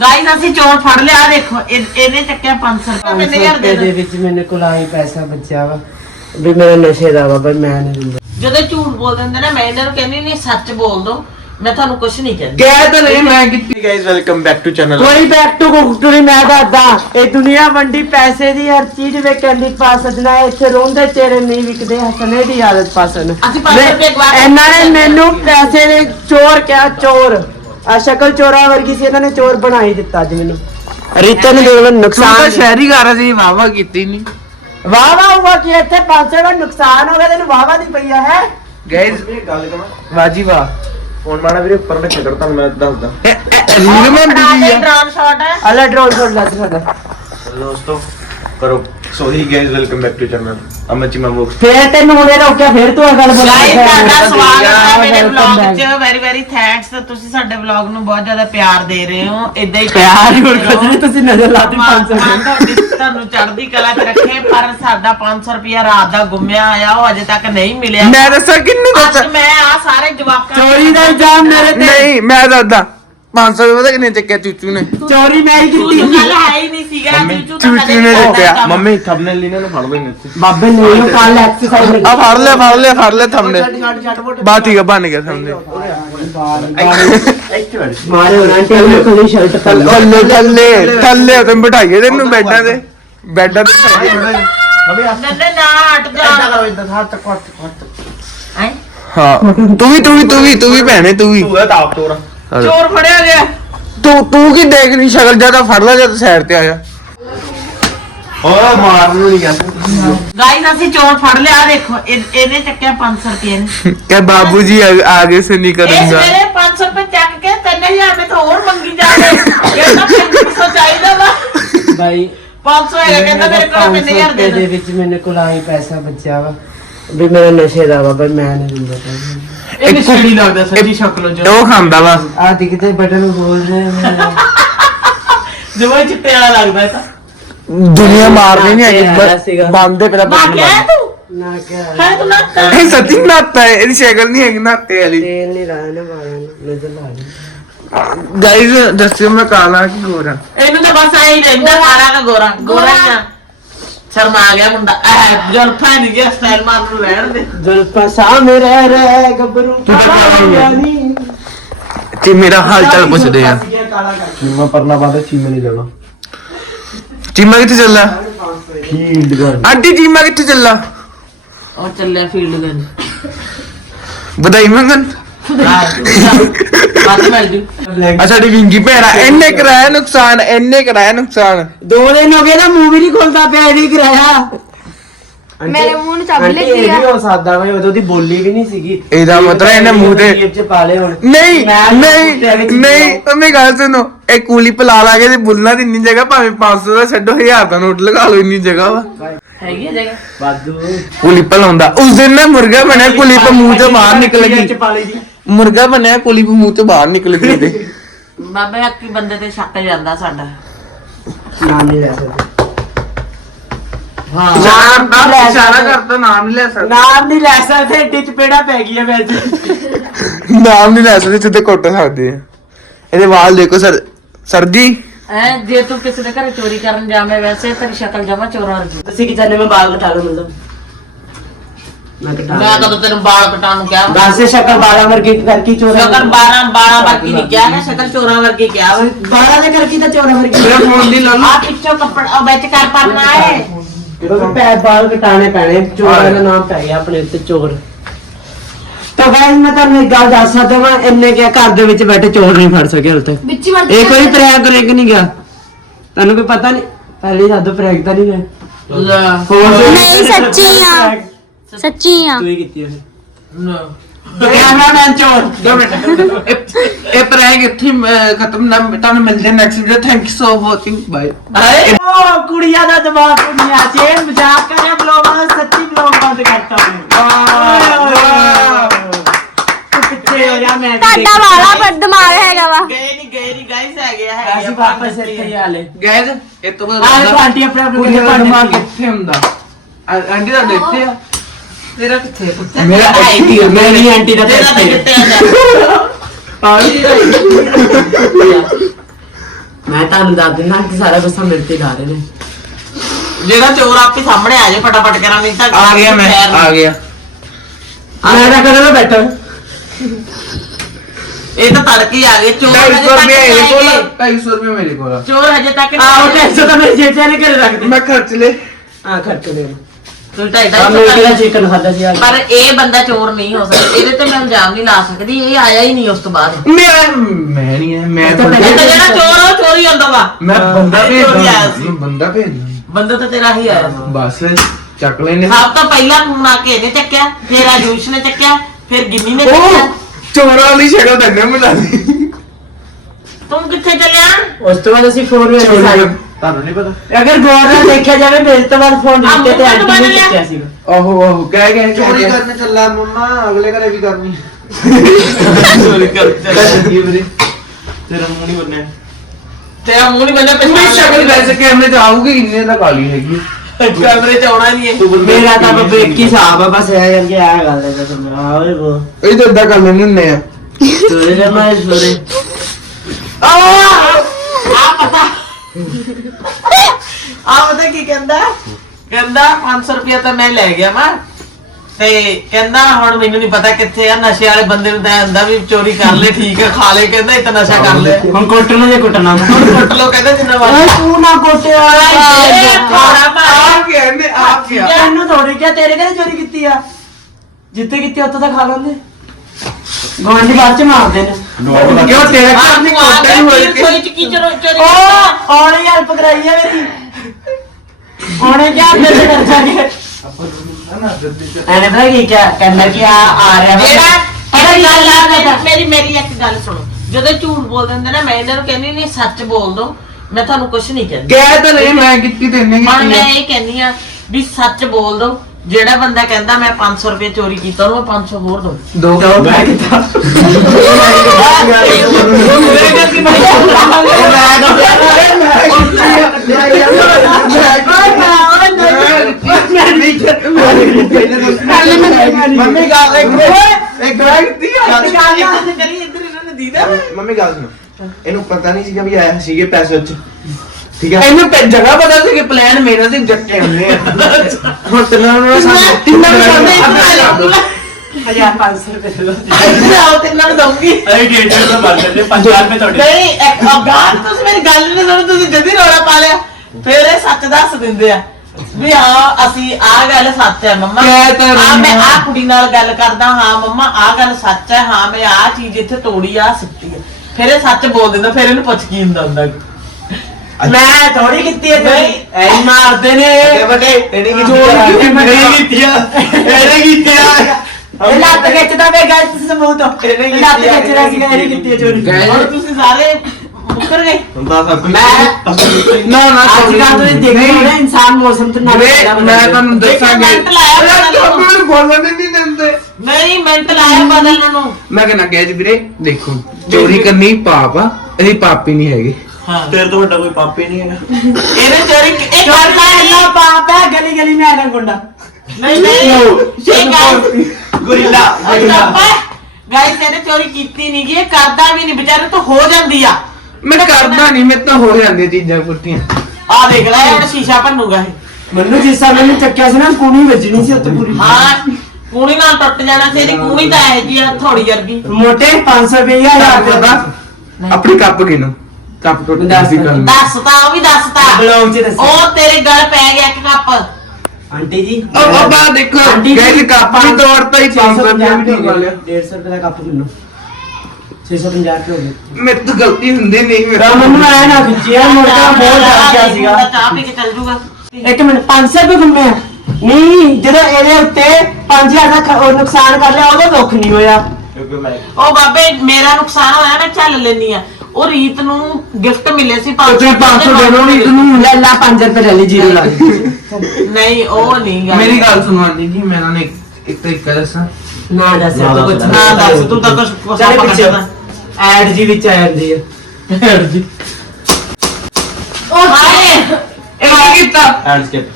Guys ਅਸੀਂ ਚੋਰ ਫੜ ਲਿਆ ਆਹ ਦੇਖੋ ਇਹ- ਇਹਨੇ ਚੱਕਿਆ 500 ਰੁਪਏ। ਮੈਨੇ ਦੇ। ਵਿੱਚ ਮੈਨੂੰ ਕੁਲਾਈ ਪੈਸਾ ਬਚਿਆ ਵਾ। ਵੀ ਮੇਰਾ ਨਸ਼ੇ ਦਾ ਵਾ ਬਈ ਮੈਂ ਨਹੀਂ ਦਿੰਦਾ। ਜਦੋਂ ਝੂਠ ਬੋਲ ਦਿੰਦੇ ਨਾ ਮੈਂ ਇਹਨਾਂ ਨੂੰ ਕਹਿੰਦੀ ਨਹੀਂ ਸੱਚ ਬੋਲ ਦੋ ਮੈਂ ਤੁਹਾਨੂੰ ਕੁਝ ਨਹੀਂ ਕਹਿੰਦੀ। ਕਹਿ ਤਾਂ ਨਹੀਂ ਮੈਂ ਕੀਤੀ guys welcome back to channel ਕੋਈ ਬੈਕ ਟੂ ਕੁਕਟੂਰੀ ਮੈਂ ਦੱਸਦਾ ਇਹ ਦੁਨੀਆ ਮੰਡੀ ਪੈਸੇ ਦੀ ਹਰ ਚੀਜ਼ ਵੇਚਣ ਦੀ ਪਾ ਸਜਣਾ ਇੱਥੇ ਰੋਂਦੇ ਚਿਹਰੇ ਨਹੀਂ ਵਿਕਦੇ ਹਸਨੇ ਦੀ ਆਦਤ ਪਾਸਨ ਅਸੀਂ ਪੰਜ ਸੌ ਰੁਪਏ ਗਵਾ ਕੇ ਇਹਨਾਂ ਨੇ ਮੈਨੂੰ ਪੈਸੇ ਦੇ ਚੋਰ ਕਿਹਾ ਚੋਰ। ਆ ਸ਼ਕਲ ਚੋਰਾ ਵਰਗੀ ਸੀ ਇਹਨਾਂ ਨੇ ਚੋਰ ਬਣਾ ਹੀ ਦਿੱਤਾ ਅੱਜ ਮੈਨੂੰ ਰੀਤੇ ਨੇ ਦੇਖ ਲਓ ਨੁਕਸਾਨ ਸ਼ਹਿਰੀ ਘਰ ਸੀ ਵਾਵਾ ਕੀਤੀ ਨਹੀਂ ਵਾਹ ਵਾਹ ਹੁਆ ਕਿ ਇੱਥੇ 500 ਦਾ ਨੁਕਸਾਨ ਹੋ ਗਿਆ ਤੈਨੂੰ ਵਾਹ ਵਾਹ ਦੀ ਪਈਆ ਹੈ? ਗਾਇਸ ਗੱਲ ਕਰਾਂ ਵਾਜੀ ਵਾਹ। ਫੋਨ ਮਾਣਾ ਵੀਰੇ ਉੱਪਰ ਰੱਖਿਆ ਕਰ ਤੁਹਾਨੂੰ ਮੈਂ ਦੱਸਦਾ। ਰੀਲ ਮੈਂ ਬੀਜੀ ਆ। ਡਰੋਨ ਸ਼ਾਟ ਹੈ? ਅੱਲਾ ਡਰੋਨ ਸ਼ੋਟ ਲੱਗ ਸਕਦਾ ਦੋਸਤੋ। ਕਰੋ। So hi guys welcome back to channel ਅਮਚੀ ਮਾਮੂ ਫੇਰ ਤੈਨੂੰ ਹੁਣੇ ਰੋਕਿਆ ਫੇਰ ਤੂੰ ਇਹ ਗੱਲ ਬੋਲ ਗਾਈਸ ਤੁਹਾਡਾ ਸਵਾਗਤ ਹੈ ਮੇਰੇ ਵਲੌਗ. 'ਚ ਵੈਰੀ ਵੈਰੀ ਥੈਂਕਸ ਤੁਸੀਂ ਸਾਡੇ ਵਲੌਗ ਨੂੰ ਬਹੁਤ ਜ਼ਿਆਦਾ ਪਿਆਰ ਦੇ ਰਹੇ ਹੋ ਇਦਾਂ ਹੀ ਪਿਆਰ ਹੀ ਹੁਣ ਕੁਝ ਨਹੀਂ ਤੁਸੀਂ ਨਜ਼ਰ ਲਾਤੀ ਮਾਂ 500 ਤੁਹਾਡੀ ਤੁਹਾਨੂੰ ਚੜ੍ਹਦੀ ਕਲਾ 'ਚ ਰੱਖੇ ਪਰ ਸਾਡਾ 500 ਰੁਪਿਆ ਰਾਤ ਦਾ ਗੁੰਮਿਆ ਆਇਆ ਉਹ ਅਜੇ ਤੱਕ ਨਹੀਂ ਮਿਲਿਆ। ਮੈਂ ਦੱਸਾਂ ਕਿੰਨੂੰ ਦੱਸਾਂ? ਮੈਂ ਆ ਸਾਰੇ ਜਵਾਕਾਂ ਚੋਰੀ ਦਾ ਇਲਜ਼ਾਮ ਮੇਰੇ ਤੇ ਨਹੀਂ ਮੈਂ ਦੱਸਦਾ। 500 ਰੁਪਏ ਦਾ ਕਿੰਨੇ ਚੱਕਿਆ ਚੂਚੂ ਨੇ? ਚੋਰੀ ਮੈਂ ਹੀ ਤੂੰ ਕੀਤੀ। ਤਾਂ ਗੱਲ ਹੈ ਹੀ ਨਹੀਂ ਸੀਗਾ ਚੂਚੂ ਤਾਂ ਕਦੇ ਚੂਚੂ ਨੇ। ਮੰਮੀ ਥੰਬਨੇਲ ਇਹਨਾਂ ਨੂੰ ਫੜ ਲਓ ਇੱਥੇ। ਬਾਬੇ ਨੇ ਉਹ ਕੱਲ ਐਕਸਰਸਾਈਜ਼ ਆ ਫੜ ਲਿਆ ਫੜ ਲਿਆ ਫੜ ਲਿਆ ਥੰਬਨੇਲ ਬਾ ਠੀਕ ਆ ਬਣ ਗਿਆ ਥੰਬਨੇਲ ਮਾਰੇ ਉਹਨਾਂ ਆਂਟੀ ਨੂੰ ਕੋਈ ਸ਼ਰਟ ਕੱਲ ਥੱਲੇ ਥੱਲੇ ਥੱਲੇ ਤੇ ਬਿਠਾਈਏ ਤੈਨੂੰ ਬੈੱਡਾਂ ਤੇ। ਬੈੱਡਾਂ ਤੇ ਬਿਠਾਈਏ। ਨੰਨੇ ਨਾ। ਹਟ ਜਾ। ਹੈਂ? ਹਾਂ। ਤੂੰ ਵੀ ਤੂੰ ਵੀ ਤੂੰ ਵੀ ਤੂੰ ਵੀ ਭੈਣੇ ਤੂੰ ਵੀ। ਚੋਰ ਫੜਿਆ ਗਿਆ। ਤੂੰ ਤੂੰ ਕੀ ਦੇਖ ਨਹੀਂ ਸ਼ਕਲ? ਜ਼ਿਆਦਾ ਫੜ ਲੈ ਜਦ ਸਾਈਡ ਤੇ ਆ ਜਾ। ਓਏ ਮਾਰਨ ਨੂੰ ਨਹੀਂ ਕਹਿੰਦਾ ਗਾਈਸ ਅਸੀਂ ਚੋਰ ਫੜ ਲਿਆ ਦੇਖੋ ਇਹ- ਇਹਨੇ ਚੱਕਿਆ 500 ਰੁਪਏ ਨੇ ਕਿ ਬਾਬੂ ਜੀ ਆਗੇ ਸੇ ਨਹੀਂ ਇਹ ਕਰੂੰਗਾ ਸਵੇਰੇ 500 ਰੁਪਏ ਚੱਕ ਕੇ 3000 ਮੈਂ ਤਾਂ ਹੋਰ ਮੰਗੀ ਜਾਵੇ ਕਹਿੰਦਾ 500 ਚਾਹੀਦਾ ਵਾ। ਬਾਈ 500 ਹੈਗਾ ਕਹਿੰਦਾ ਮੇਰੇ ਕੋਲ 3000 ਦੇ ਦੇ ਦੇ ਵਿੱਚ ਮੈਨੂੰ ਕੁਲਾਈ ਪੈਸਾ ਬਚਿਆ ਵਾ। ਵੀ ਮੇਰਾ ਨਸ਼ੇ ਦਾ ਵਾ ਬਈ ਮੈਂ ਨਹੀਂ ਦਿੰਦਾ ਇਹ ਛੜੀ ਲੱਗਦਾ ਸੱਚੀ ਸ਼ਕਲੋਂ ਜੋ। ਉਹ ਖਾਂਦਾ ਵਾ ਆ ਦਿਖਦੇ ਬਟਨ ਬੋਲ ਰਹੇ ਨੇ ਜਿਵੇਂ ਚਿੱਟੇ ਵਾਲਾ ਲੱਗਦਾ ਇਹ ਤਾਂ। ਦੁਨੀਆ ਮਾਰਨੀ ਨਹੀਂ ਹੈਗਾ ਬੰਦੇ ਪਹਿਲਾਂ ਨਾ ਬਟਨ ਕਿਹਾ ਬੰਦ। ਤੂੰ ਨਾ ਕਿਆ ਹੈ। ਤੂੰ ਨਾ ਇਹ ਸੱਚੀ ਨਾਤਾ ਹੈ ਇਹਦੀ ਸ਼ਕਲ ਨਹੀਂ ਹੈਗੀ ਨਾਤੇ ਵਾਲੀ। ਤੇਲ ਨਹੀਂ ਲਾਇਆ ਨਾ ਬਾਲਾਂ ਨੂੰ ਨਜ਼ਰ ਲਾ ਲਈ। ਗਾਈਜ਼ ਦੱਸਿਓ ਮੈਂ ਕਾਲਾ ਕੀ ਗੋਰਾ? ਇਹਨੂੰ ਤਾਂ ਬਸ ਆਈ ਰਹਿੰਦਾ ਸਾਰਾ ਦਾ ਗੋਰਾ ਗੋਰਾ ਹੀ ਆ। ਸ਼ਰਮਾ ਗਿਆ ਮੁੰਡਾ। ਐ ਜਲਫਾਂ ਨਹੀਂ ਗਿਆ ਸਟਾਈਲ ਮਾਰ ਨੂੰ ਰਹਿਣ ਦੇ। ਜ਼ੁਲਫਾਂ ਸਾਹਮਣੇ ਰਹਿ ਰਹਿ ਗੱਭਰੂ। ਨਹੀਂ ਤੇ ਮੇਰਾ ਹਾਲ ਚਾਲ ਪੁੱਛਦੇ ਆ। ਕਾਲਾ ਕਰ ਮੈਂ ਪਰਨਾ ਬਾਦ ਚੀਮਾ ਨਹੀਂ ਜਾਣਾ ਚੀਮਾ ਕਿੱਥੇ ਚੱਲਾ ਫੀਲਡ ਕਰ ਆਂਟੀ ਚੀਮਾ ਕਿੱਥੇ ਚੱਲਾ ਉਹ ਚੱਲਿਆ ਫੀਲਡ ਦੇ ਵਧਾਈ ਮੰਗਣ। ਬਾਤ ਮਿਲ ਜੂ। ਆ ਸਾਡੀ ਵਿੰਗੀ ਭੈਣ ਆ ਇੰਨੇ ਕਰਾਇਆ ਨੁਕਸਾਨ ਇੰਨੇ ਕਰਾਇਆ ਨੁਕਸਾਨ। ਦੋ ਦਿਨ ਹੋ ਗਏ ਨਾ ਮੂੰਹ ਵੀ ਨਹੀਂ ਖੁੱਲਦਾ ਪਿਆ ਇਹਦੀ ਕਰਾਇਆ। ਮੇਰੇ ਮੂੰਹ ਨੂੰ ਚੱਬ ਲੱਗੀ ਇਹ ਆ ਵੀ ਹੋ ਸਕਦਾ ਵਾ ਉਦੋਂ ਦੀ ਬੋਲੀ ਵੀ ਨਹੀਂ ਸੀਗੀ। ਇਹਦਾ ਮਤਲਬ ਇਹਨੇ ਮੂੰਹ ਤੇ ਜੇਬ ਚ ਪਾ ਲਏ ਹੁਣ। ਨਹੀਂ ਨਹੀਂ ਨਹੀਂ ਤੁਮੇ ਗੱਲ ਸੁਣੋ। ਇਹ ਕੂਲੀ ਪਲਾ ਲਾ ਕੇ ਤੇ ਬੁੱਲਣਾ ਦੀ ਇੰਨੀ ਜਗ੍ਹਾ ਭਾਵੇਂ 500 ਦਾ ਛੱਡੋ 1000 ਦਾ ਨੋਟ ਲਗਾ ਲਓ ਇੰਨੀ ਜਗ੍ਹਾ ਵਾ। ਹੈਗੀ ਆ ਜਗ੍ਹਾ। ਵਾਧੂ। ਕੂਲੀ ਪਲਾਉਂਦਾ। ਉਸ ਦਿਨ ਨਾ ਮੁਰਗਾ ਬਣਿਆ ਕੂਲੀ ਪਾ ਮੂੰਹ ਤੋਂ ਬਾਹਰ ਨਿਕਲ ਜੇਬ ਗਈ। ਮੁਰਗਾ ਬਣਿਆ ਕੂਲੀ ਪਾ ਮੂੰਹ ਤੋਂ ਬਾਹਰ ਨਿਕਲ ਗਈ ਇਹਦੇ। ਬਾਬੇ ਅੱਕੀ ਬੰਦੇ ਤੇ ਸ਼ੱਕ ਜਾਂਦਾ ਸਾਡਾ। ਨਾਮ ਨਹੀਂ ਲੈ ਸਕਦੇ। ਹਾਂ। ਇਸ਼ਾਰਾ ਨਾ ਇਸ਼ਾਰਾ ਕਰਦਾ ਨਾਮ ਨਹੀਂ ਲੈ ਸਕਦਾ। ਨਾਮ ਨਹੀਂ ਲੈ ਸਕਦੇ ਏਡੀ ਚਪੇੜਾ ਪੈ ਗਈ ਹੈ ਵੈਸੇ ਨਾਮ ਨਹੀਂ ਲੈ ਸਕਦੇ ਸਿੱਧੇ ਕੁੱਟ ਸਕਦੇ ਆ। ਇਹਦੇ ਵਾਲ ਦੇਖੋ ਸਰ ਸਰ ਜੀ ਐ ਜੇ ਤੂੰ ਕਿਸੇ ਦੇ ਘਰੇ ਚੋਰੀ ਕਰਨ ਜਾਵੇਂ ਵੈਸੇ ਤੇਰੀ ਸ਼ਕਲ ਜਮਾ ਚੋਰਾਂ ਵਰਗੀ। ਤੁਸੀਂ ਕੀ ਚਾਹੁੰਦੇ ਮੈਂ ਬਾਲ ਕਟਾ ਲਵਾਂ ਮਤਲਬ। ਮੈਂ ਕਟਾ ਮੈਂ ਕਦੋਂ ਤੈਨੂੰ ਬਾਲ ਕਟਾਉਣ ਨੂੰ ਕਿਹਾ। ਵਾ? ਵੈਸੇ ਸ਼ਕਲ ਬਾਲਾਂ ਵਰਗੀ ਕਰਕੇ ਚੋਰਾ ਸ਼ਕਲ 12 12 ਵਰਗੀ ਨਹੀਂ ਕਿਹਾ ਹੈ ਸ਼ਕਲ ਚੋਰਾਂ ਵਰਗੀ ਕਿਹਾ ਵਾ। ਬਾਲਾਂ ਦੇ ਕਰਕੇ ਤਾਂ ਚੋਰਾ ਵਰਗੀ। ਮੇਰਾ ਫੋਨ ਦੀ ਲਾ ਲਓ ਆ ਪਿੱਛੋਂ ਕੱਪੜਾ ਉਹ ਵਿੱਚ ਕਰ ਪਰਨਾ ਹੈ। ਜਦੋਂ ਪੈ ਬਾਲ ਕਟਾਣੇ ਪੈਣੇ ਚੋਰਾਂ ਦਾ ਨਾਮ ਪੈ ਗਿਆ ਆਪਣੇ ਉੱਤੇ ਚੋਰ। ਤਾਂ ਗਾਇਸ ਮੈਂ ਤੁਹਾਨੂੰ ਇੱਕ ਗੱਲ ਦੱਸ ਸਕਦਾ ਵਾਂ ਇੰਨੇ ਕਿ ਘਰ ਦੇ ਵਿੱਚ ਬੈਠੇ ਚੋਰ ਨਹੀਂ ਫੜ ਸਕੇ ਹਲ ਤੱਕ। ਵਿੱਚ ਹੀ ਵੜ ਇਹ ਕੋਈ ਪ੍ਰੈਗ ਕਰੇਗ ਨਹੀਂ ਗਿਆ ਤੁਹਾਨੂੰ ਕੋਈ ਪਤਾ ਨਹੀਂ? ਪਹਿਲੇ ਸਾਡੋ ਪ੍ਰੈਗ ਤਾਂ ਨਹੀਂ ਹੋਰ ਨਹੀਂ ਸੱਚੀ ਆ। ਸੱਚੀ ਆ। ਤੂੰ ਹੀ ਕੀਤੀ ਹੈ ਕੈਮਰਾਮੈਨ ਚੋਰ ਦੋ ਮਿੰਟ ਇਹ- ਇਹ ਪ੍ਰੈਂਕ ਇੱਥੇ ਹੀ, ਅਹ, ਖਤਮ ਨਾ ਤੁਹਾਨੂੰ ਮਿਲਦੇ next video thank you so watching bye ਓ ਕੁੜੀਆਂ ਦਾ ਦਿਮਾਗ ਦੁਨੀਆ ਚ ਮਜ਼ਾਕ ਕਰਿਆ ਬਲੌਗ ਸੱਚੀ ਬਲੌਗ ਬੰਦ ਕਰਤਾ ਤੂੰ ਪਿੱਛੇ ਹੋ ਜਾ ਮੈਂ ਵੀ ਤੁਹਾਡਾ ਵਾਲਾ ਪਰ ਦਿਮਾਗ ਹੈਗਾ ਵਾ। ਗਏ ਨਹੀਂ ਗਏ ਨਹੀਂ ਗਾਇਸ ਹੈਗੇ ਆ ਅਸੀਂ ਹੈਗੇ ਆ, ਵਾਪਸ ਇੱਥੇ ਹੀ ਆਲੇ ਗਾਇਜ਼ ਇਹ ਤੋਂ ਬਾਅਦ ਆਹ ਦੇਖੋ ਆਂਟੀ ਆਪਣੇ ਆਪਣੇ ਕੁੜੀਆਂ ਦਾ ਕਿੱਥੇ ਦਿਮਾਗ ਭਾਂਡੇ ਕਿੱਥੇ ਹੁੰਦਾ? ਆ- ਆਂਟੀ ਦਾ ਦੇਖਦੇ ਆ? ਤੇਰਾ ਕਿੱਥੇ ਪੁੱਤ? ਮੇਰਾ ਮੇਰੀ ਆਂਟੀ ਦਾ ਤੇਰਾ ਤਾਂ ਕਿੱਥੇ ਆ ਮੈਂ ਤੁਹਾਨੂੰ ਦੱਸ ਦਿੰਦਾ ਕਿ ਸਾਰਾ ਗੁੱਸਾ ਮੇਰੇ ਤੇ ਲਾ ਰਹੇ ਨੇ। ਜਿਹੜਾ ਚੋਰ ਆਪੇ ਸਾਹਮਣੇ ਆ ਜਾਏ ਫਟਾਫਟ ਕਰਾਂ ਨਹੀਂ ਤਾਂ ਆ ਗਿਆ ਮੈਂ ਆ ਗਿਆ। ਮੈਂ ਤਾਂ ਕਰਦਾ ਬੈਠਾ। ਇਹ ਤਾਂ ਤੜਕੇ ਹੀ ਆ ਗਏ ਚੋਰ 250 ਹਜੇ ਤੱਕ ਰੁਪਏ ਨਹੀਂ ਇਹਦੇ ਕੋਲ ਆਏ। 250 ਰੁਪਏ ਮੇਰੇ ਕੋਲ ਆ। ਚੋਰ ਹਜੇ ਤੱਕ ਨਹੀਂ ਆਹ ਉਹ ਆਏ। ਟੈਸਟ ਤਾਂ ਮੇਰੇ ਜੇਠੇ ਨੇ ਘਰੇ ਰੱਖ ਦਿੱਤਾ। ਮੈਂ ਖਰਚ ਲੈ ਆ ਖਰਚ ਲੈ ਤੂੰ ਢਾਈ ਆ ਢਾਈ ਮੈਂ ਸੌ ਕਿਹੜਾ ਕਰ ਚਿਕਨ ਖਾਦਾ ਸੀ ਅੱਜ। ਪਰ ਇਹ ਬੰਦਾ ਚੋਰ ਨਹੀਂ ਹੋ ਸਕਦਾ ਇਹਦੇ ਤੇ ਮੈਂ ਇਲਜ਼ਾਮ ਨਹੀਂ ਲਾ ਸਕਦੀ ਇਹ ਆਇਆ ਹੀ ਨਹੀਂ ਉਸ ਤੋਂ ਬਾਅਦ। ਮੈਂ ਮੈਂ ਨਹੀਂ ਹੈ ਮੈਂ ਇਹ ਤਾਂ ਬੰਦਾ ਇਹ ਤਾਂ ਜਿਹੜਾ ਚੋਰ ਆ, ਉਹ ਚੋਰੀ ਹੁੰਦਾ ਵਾ। ਮੈਂ ਬੰਦਾ ਇਹ ਚੋਰੀ ਭੇਜਦਾ ਆਇਆ ਸੀ। ਮੈਂ ਬੰਦਾ ਭੇਜਦਾ ਬੰਦਾ ਤਾਂ ਤੇਰਾ ਹੀ ਆਇਆ ਸੀ। ਬਸ ਚੱਕ ਲੈਨੇ। ਸਭ ਤੋਂ ਪਹਿਲਾਂ ਫੋਨ ਆ ਕੇ ਇਹਨੇ ਚੱਕਿਆ ਫਿਰ ਆਯੂਸ਼ ਨੇ ਚੱਕਿਆ ਫਿਰ ਗਿੰਨੀ ਨੇ ਉਹ ਚੱਕਿਆ। ਚੋਰਾਂ ਵਾਲੀ ਸ਼ਕਲ ਤਾਂ ਨਾ ਮਿਲਾ ਦੀ ਤੂੰ ਕਿੱਥੇ ਚੱਲਿਆ? ਉਸ ਤੋਂ ਬਾਅਦ ਅਸੀਂ ਫੋਨ ਵੀ ਚੋਰੀ ਤੁਹਾਨੂੰ ਨਹੀਂ ਪਤਾ ਅਗਰ ਗੌਰ ਨਾਲ ਦੇਖਿਆ ਜਾਵੇ ਮੇਰੇ ਤੋਂ ਬਾਅਦ ਫੋਨ ਦਿੱਤੇ ਤੇ ਆਂਟੀ ਨੇ। ਚੱਕਿਆ ਸੀਗਾ ਆਹੋ ਆਹੋ ਕਹਿ ਗਏ ਚੋਰੀ ਕਰਨ ਚੱਲਾ ਮੰਮਾ ਅਗਲੇ ਘਰੇ ਵੀ ਕਰਨੀ ਚੋਰੀ ਕਰ ਚੱਲੀ ਵੀਰੇ ਤੇਰਾ ਮੂੰਹ ਨਹੀਂ ਬੰਨਿਆ ਤੇਰਾ ਮੂੰਹ ਨਹੀਂ ਬੰਦਾ ਮੇਰੀ ਸ਼ਕਲ ਵੈਸੇ ਕੈਮਰੇ 'ਚ ਆਊਗੀ ਇੰਨੇ ਤਾਂ ਕਾਲੀ ਹੈਗੀ ਕੈਮਰੇ ਚ ਆਉਣਾ ਨਹੀਂ ਹੈ ਮੇਰਾ ਤਾਂ ਹੀ ਹਿਸਾਬ ਆ ਬਸ ਇਹ ਕਰਕੇ ਆ ਗੱਲ ਹੈ ਤਾਂ ਮੇਰਾ ਆ ਓਏ ਬੋ ਇਹ ਤਾਂ ਇਦਾਂ ਕਰ ਲੈਣੇ ਹੁੰਦੇ ਆ ਸੋਰੇ ਦਾ ਮੈਂ ਸੋਰੇ ਆ ਪਤਾ ਆ ਪਤਾ ਕੀ ਕਹਿੰਦਾ? ਕਹਿੰਦਾ 500 ਰੁਪਇਆ ਤਾਂ ਮੈਂ ਲੈ ਗਿਆ ਮੈਂ। ਤੇ ਕਹਿੰਦਾ ਹੁਣ ਮੈਨੂੰ ਨਹੀਂ ਪਤਾ ਕਿੱਥੇ ਆ ਨਸ਼ੇ ਵਾਲੇ ਬੰਦੇ ਨੂੰ ਤਾਂ ਐਂ ਹੁੰਦਾ ਵੀ ਚੋਰੀ ਕਰ ਲੈ ਠੀਕ ਹੈ ਖਾ ਲੈ ਕਹਿੰਦਾ ਇतना ਨਸ਼ਾ ਕਰ ਲੈ। ਹੁਣ ਕੋਟਣਾ ਜੇ ਕੁੱਟਣਾ ਹੁਣ ਕੁੱਟ ਲੋ ਕਹਿੰਦਾ ਜਿੰਨਾ ਓਏ ਵਾਰ ਤੂੰ ਨਾ ਕੋਟਿਆ ਆ ਗਿਆ ਨੇ ਆ ਗਿਆ ਤੈਨੂੰ ਥੋੜੀ ਕਿਹਾ ਤੇਰੇ ਘਰੇ ਚੋਰੀ ਕੀਤੀ ਆ। ਜਿੱਥੇ ਕੀਤੀ ਉੱਥੇ ਤਾਂ ਖਾ ਲੈਂਦੇ। ਗਵਾਂਢੀ ਬਾਅਦ ਚ ਮਾਰਦੇ ਨੇ। ਕਿਉਂ ਤੇਰੇ ਘਰ ਦੀ ਕੋਟੇ ਨੂੰ ਹੋਈ ਕਿ ਕੋਈ ਚ ਕੀ ਚੋਰੀ ਚੋਰੀ ਉਹ ਹੈਲਪ ਕਰਾਈ ਆ ਮੇਰੀ। ਉਹਨੇ ਕਿਹਾ ਮੇਰੇ ਘਰ ਜਾ ਕੇ? ਐਨੇ ਪਤਾ ਕੀ ਕਿਹਾ? ਕਹਿੰਦਾ ਕਿ ਆ ਆ ਰਿਹਾ ਵਾ। ਜਿਹੜਾ ਪਤਾ ਕੀ ਗੱਲ ਆ? ਮੇਰੀ- ਮੇਰੀ ਮੇਰੀ ਇੱਕ ਗੱਲ ਸੁਣੋ। ਜਦੋਂ ਝੂਠ ਬੋਲ ਦਿੰਦੇ ਨਾ ਮੈਂ ਇਹਨਾਂ ਨੂੰ ਕਹਿੰਦੀ ਨਹੀਂ ਸੱਚ ਬੋਲ ਦੋ। ਮੈਂ ਤੁਹਾਨੂੰ ਕੁਝ ਨਹੀਂ ਕਹਿੰਦੀ। ਕਹਿ ਤਾਂ ਨਹੀਂ ਮੈਂ ਕੀਤੀ ਤੈਨੇ ਹੁਣ ਕੀਤੀ ਮੈਂ। ਇਹ ਕਹਿੰਦੀ ਆ ਵੀ ਸੱਚ ਬੋਲ ਦੋ। ਜਿਹੜਾ ਬੰਦਾ ਕਹਿੰਦਾ ਮੈਂ 500 ਰੁਪਏ ਚੋਰੀ ਕੀਤਾ ਉਹਨੂੰ ਮੈਂ 500 ਹੋਰ ਦੋ ਦੋ ਮੈਂ ਕੀਤਾ ਮੰਮੀ ਗੱਲ ਇੱਕ ਮਿੰਟ। ਇੱਕ ਮਿੰਟ। ਦੀ ਮੰਮੀ ਗੱਲ ਸੁਣ। ਇਹਨੂੰ ਪਤਾ ਨਹੀਂ ਸੀਗਾ ਵੀ ਆਇਆ ਸੀਗੇ ਪੈਸੇ ਉੱਚ ਠੀਕ ਹੈ। ਇਹਨੂੰ ਤੇ ਜਗ੍ਹਾ ਪਤਾ ਸੀ ਕਿ ਪਲਾਨ ਮੇਰਾ ਸੀ ਜੱਟੇ ਹੁੰਦੇ ਆ। ਹੁਣ ਤਿੰਨਾਂ ਨੂੰ ਸਾਨੂੰ ਤਿੰਨਾਂ ਨੂੰ ਸਾਨੂੰ। ਹਜ਼ਾਰ 500 ਰੁਪਏ ਦੇ ਲੋ ਆਓ ਤੇ ਨਾਲ ਦਊਂਗੀ। ਅਰੇ ਡੇਢ ਦਾ ਬੰਦ ਕਰਦੇ 50 ਰੁਪਏ ਤੁਹਾਡੇ ਨਹੀਂ ਇੱਕ ਅਗਾਨ ਤੁਸੀਂ ਮੇਰੀ ਗੱਲ ਨਹੀਂ ਸੁਣੋ ਤੁਸੀਂ ਜਦੀ ਰੋਣਾ ਪਾ ਲਿਆ। ਫਿਰ ਇਹ ਸੱਚ ਦੱਸ ਦਿੰਦੇ ਆ ਵੀ ਹਾਂ ਅਸੀਂ ਆਹ ਗੱਲ ਸੱਚ ਹੈ ਮੰਮਾ। ਕਹਿ ਤਾਂ ਰਹੀ ਹਾਂ। ਮੈਂ। ਆਹ ਕੁੜੀ ਨਾਲ ਗੱਲ ਕਰਦਾ ਹਾਂ ਮੰਮਾ ਆਹ ਗੱਲ ਸੱਚ ਹੈ ਹਾਂ ਮੈਂ ਆਹ ਚੀਜ਼ ਇੱਥੇ ਤੋੜੀ ਆ ਸਿੱਟੀ ਹੈ ਫਿਰ ਇਹ ਸੱਚ ਬੋਲ ਦਿੰਦਾ ਫਿਰ ਇਹਨੂੰ ਪੁੱਛ ਕੀ ਹੁੰਦਾ ਹੁੰਦਾ। ਮੈਂ ਥੋੜੀ ਕੀਤੀ ਹੈ ਨਹੀਂ। ਐ ਮਾਰਦੇ ਨੇ। ਬਟੇ ਇਹਨੇ ਕੀ ਚੋਰੀ ਨਹੀਂ ਕੀਤੀਆਂ ਇਹਨੇ ਕੀਤੀਆ ਇਹ ਲੱਤ ਖਿੱਚਦਾ ਵੇ ਗਲਤ ਸਬੂਤ ਇਹਨੇ ਕੀਤੀ ਲੱਤ ਆ, ਖਿੱਚ ਰਿਹਾ ਸੀਗਾ ਇਹਨੇ ਕੀਤੀ ਹੈ ਚੋਰੀ। ਹੁਣ ਤੁਸੀਂ ਸਾਰੇ ਮੁੱਕਰ ਗਏ। ਹੁੰਦਾ ਸਭ ਕੁਝ ਮੈਂ- ਨਾ ਨਾ ਅੱਜ ਕੱਲ੍ਹ ਤੁਸੀਂ ਦੇਖਦੇ ਹੋ ਨਾ ਇਨਸਾਨ ਮੌਸਮ ਤੇ ਚੱਲਦਾ ਮੈਂ। ਤੁਹਾਨੂੰ ਦੱਸਾਂਗੇ। ਮਿੰਟ ਲਾਇਆ ਅਰੇ ਉਹਨਾਂ ਤੂੰ ਨੂੰ। ਮੈਨੂੰ ਬੋਲਣ ਨਹੀਂ ਦਿੰਦੇ। ਨਹੀਂ ਮਿੰਟ ਲਾਇਆ ਬਦਲਣ ਨੂੰ ਮੈਂ ਕਹਿੰਦਾ ਕਹਿ ਜੀ ਵੀਰੇ ਦੇਖੋ ਚੋਰੀ ਕਰਨੀ ਪਾਪ ਆ ਅਸੀਂ ਪਾਪੀ ਨਹੀਂ ਹੈਗੇ। ਹਾਂ। ਤੇਰੇ ਤੋਂ ਵੱਡਾ ਕੋਈ ਪਾਪੇ ਨਹੀਂ ਹੈਗਾ। ਇਹਨੇ ਚੋਰੀ ਇਹ ਗੱਲ ਨਹੀਂ? ਇੰਨਾ ਪਾਪ ਹੈ ਗਲੀ ਗਲੀ ਮੈਂ ਆਣਾ ਗੁੰਡਾ। ਨਹੀਂ ਨਹੀਂ। ਇਹ ਗੱਲ ਗੁਰਿਲਾ ਗਾਇਸ ਇਹਨੇ ਚੋਰੀ ਕੀਤੀ ਨਹੀਂ ਗੀ ਇਹ ਕਰਦਾ ਵੀ ਨਹੀਂ ਵਿਚਾਰੇ ਤੋਂ ਹੋ ਜਾਂਦੀ ਆ। ਮੈਂ ਕਰਦਾ ਨਹੀਂ ਮੈਂ ਤਾਂ ਹੋ ਜਾਂਦੀਆਂ ਚੀਜ਼ਾਂ ਪੁੱਟੀਆਂ ਆ ਦੇਖ ਲੈ ਹੁਣ ਸ਼ੀਸ਼ਾ ਭੰਨੂਗਾ ਇਹ। ਮੈਨੂੰ ਜਿਸ ਸਮੇਂ ਮੈਨੂੰ ਚੱਕਿਆ ਸੀ ਨਾ ਕੂਣੀ ਵੱਜਣੀ ਸੀ ਉੱਤੇ ਪੂਰੀ। ਹਾਂ ਕੂਣੀ ਨਾਲ ਟੁੱਟ ਜਾਣਾ ਸੀ ਇਹਦੀ ਕੂਣੀ ਤਾਂ ਇਹ ਜੀ ਆ ਥੋੜੀ ਵਰਗੀ। ਮੋਟੇ 500 ਰੁਪਏ ਹਜ਼ਾਰ ਆਪਣੀ ਕੱਪ ਗਿਣੋ। ਕੱਪ ਟੁੱਟ ਦੱਸ ਸੀ ਕੱਲ ਦੱਸਤਾ ਉਹ ਵੀ ਦੱਸਤਾ ਬਲੌਗ 'ਚ ਦੱਸੋ। ਉਹ ਤੇਰੇ ਗਲ ਪੈ ਗਿਆ ਇੱਕ ਕੱਪ। ਆਂਟੀ ਜੀ। ਉਹ ਬਾਬਾ ਦੇਖੋ ਆਂਟੀ ਜੀ, ਕੱਪ ਨਹੀਂ ਤੋੜਤਾ ਹੀ 500 ਰੁਪਏ ਵੀ ਠੀਕ ਲਿਆ। 150 ਰੁਪਏ ਦਾ ਕੱਪ ਕਿਲੋ 650 ਰੁਪਏ ਹੋ ਗਏ। ਮੇਰੇ ਤੋਂ ਗਲਤੀ ਹੁੰਦੀ ਨਹੀਂ ਤਾਂ ਮੈਨੂੰ ਐ ਨਾ ਖਿੱਚਿਆ ਮੁਰਗਾ ਬਹੁਤ ਡਰ ਗਿਆ ਸੀਗਾ। ਚਾਹ ਪੀ ਕੇ ਚੱਲ ਜੂਗਾ। ਇੱਕ ਮਿੰਟ 500 ਰੁਪਏ ਘੁੰਮੇ ਆ। ਨਹੀਂ ਜਦੋਂ ਇਹਦੇ ਉੱਤੇ 5000 ਦਾ ਖ- ਉਹ ਨੁਕਸਾਨ ਕਰ ਲਿਆ ਉਹਦਾ ਦੁੱਖ ਨਹੀਂ ਹੋਇਆ। ਉਹ ਬਾਬੇ ਮੇਰਾ ਨੁਕਸਾਨ ਹੋਇਆ ਮੈਂ ਚੱਲ ਲੈਣੀ ਆ ਉਹ ਰੀਤ ਨੂੰ ਗਿਫਟ ਮਿਲੇ ਸੀ ਤੁਸੀਂ 500 ਦੇ ਦਿਓ ਰੀਤ ਨੂੰ ਲੈ ਲਾ 5 ਰੁਪਏ ਲੈ ਲਈ ਜੀਰੋ ਲਾ। ਨਹੀਂ ਉਹ ਨਹੀਂ ਗੱਲ। ਮੇਰੀ ਗੱਲ ਸੁਣੋ ਆਂਟੀ ਜੀ ਮੈਂ ਨਾ ਇੱਕ ਇੱਕ ਤਰੀਕਾ ਦੱਸਾਂ। ਨਾ ਦੱਸ ਤੂੰ ਕੁਛ ਨਾ ਦੱਸ ਤੂੰ ਤਾਂ ਆਪਾਂ ਪਿੱਛੇ। ਕਰਨਾ। ਐਡ ਜੀ ਵਿੱਚ ਆ ਜਾਂਦੀ ਹੈ ਐਡ ਜੀ। ਉਹ ਹਾਏ! ਇਹ ਕੀ ਕੀਤਾ ਐਂਡ ਸਕਿਪ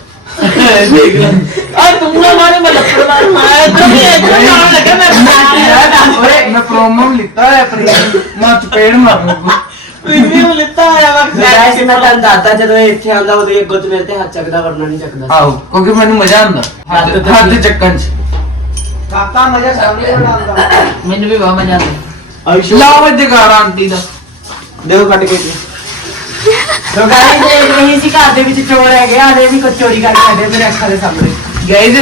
ਆ ਤੂੰ ਨਾ ਮਾਰੇ ਮੈਂ ਲੱਕੜ ਮਾਰ ਮਾਰ ਤੂੰ ਵੀ ਇੱਧਰ ਜਾਣ ਲੱਗਾ ਮੈਂ ਓਏ ਮੈਂ ਪ੍ਰੋਮੋ ਲਿੱਤਾ ਹੈ ਆਪਣੀ ਮਾਂ ਚਪੇੜ ਮਾਰੂ ਪ੍ਰੀਮੀਅਮ ਲਿੱਤਾ ਹੋਇਆ ਵਾ ਗਾਇਸ ਮੈਂ ਤੁਹਾਨੂੰ ਦੱਸਦਾ ਜਦੋਂ ਇਹ ਇੱਥੇ ਆਉਂਦਾ ਉਹਦੇ ਅੱਗੋਂ ਤੇ ਮੇਰੇ ਤੇ ਹੱਥ ਚੱਕਦਾ ਵਰਨਾ ਨਹੀਂ ਚੱਕਦਾ। ਆਓ ਕਿਉਂਕਿ ਮੈਨੂੰ ਮਜ਼ਾ ਆਉਂਦਾ। ਹੱਥ ਤੇ ਹੱਥ ਚੱਕਣ ਚ। ਕਾਕਾ ਮਜ਼ਾ ਸਾਹਮਣੇ ਬਣਾਉਂਦਾ ਮੈਨੂੰ ਵੀ ਬਹੁਤ ਮਜ਼ਾ ਆਉਂਦਾ। ਆਇਸ਼ੂ ਲਾਓ ਜਗਾਰਾ ਆਂਟੀ ਦਾ। ਦੇਖੋ ਕੱਟ ਕੇ। ਤੋ ਗਾਇਸ ਇਹ ਨਹੀਂ ਸੀ ਘਰ ਦੇ ਵਿੱਚ ਚੋਰ ਹੈਗੇ ਆਲੇ ਵੀ ਕੁਝ ਚੋਰੀ ਕਰਕੇ ਸਾਡੇ ਮੇਰੇ ਅੱਖਾਂ ਦੇ ਸਾਹਮਣੇ। ਗਾਇਜ਼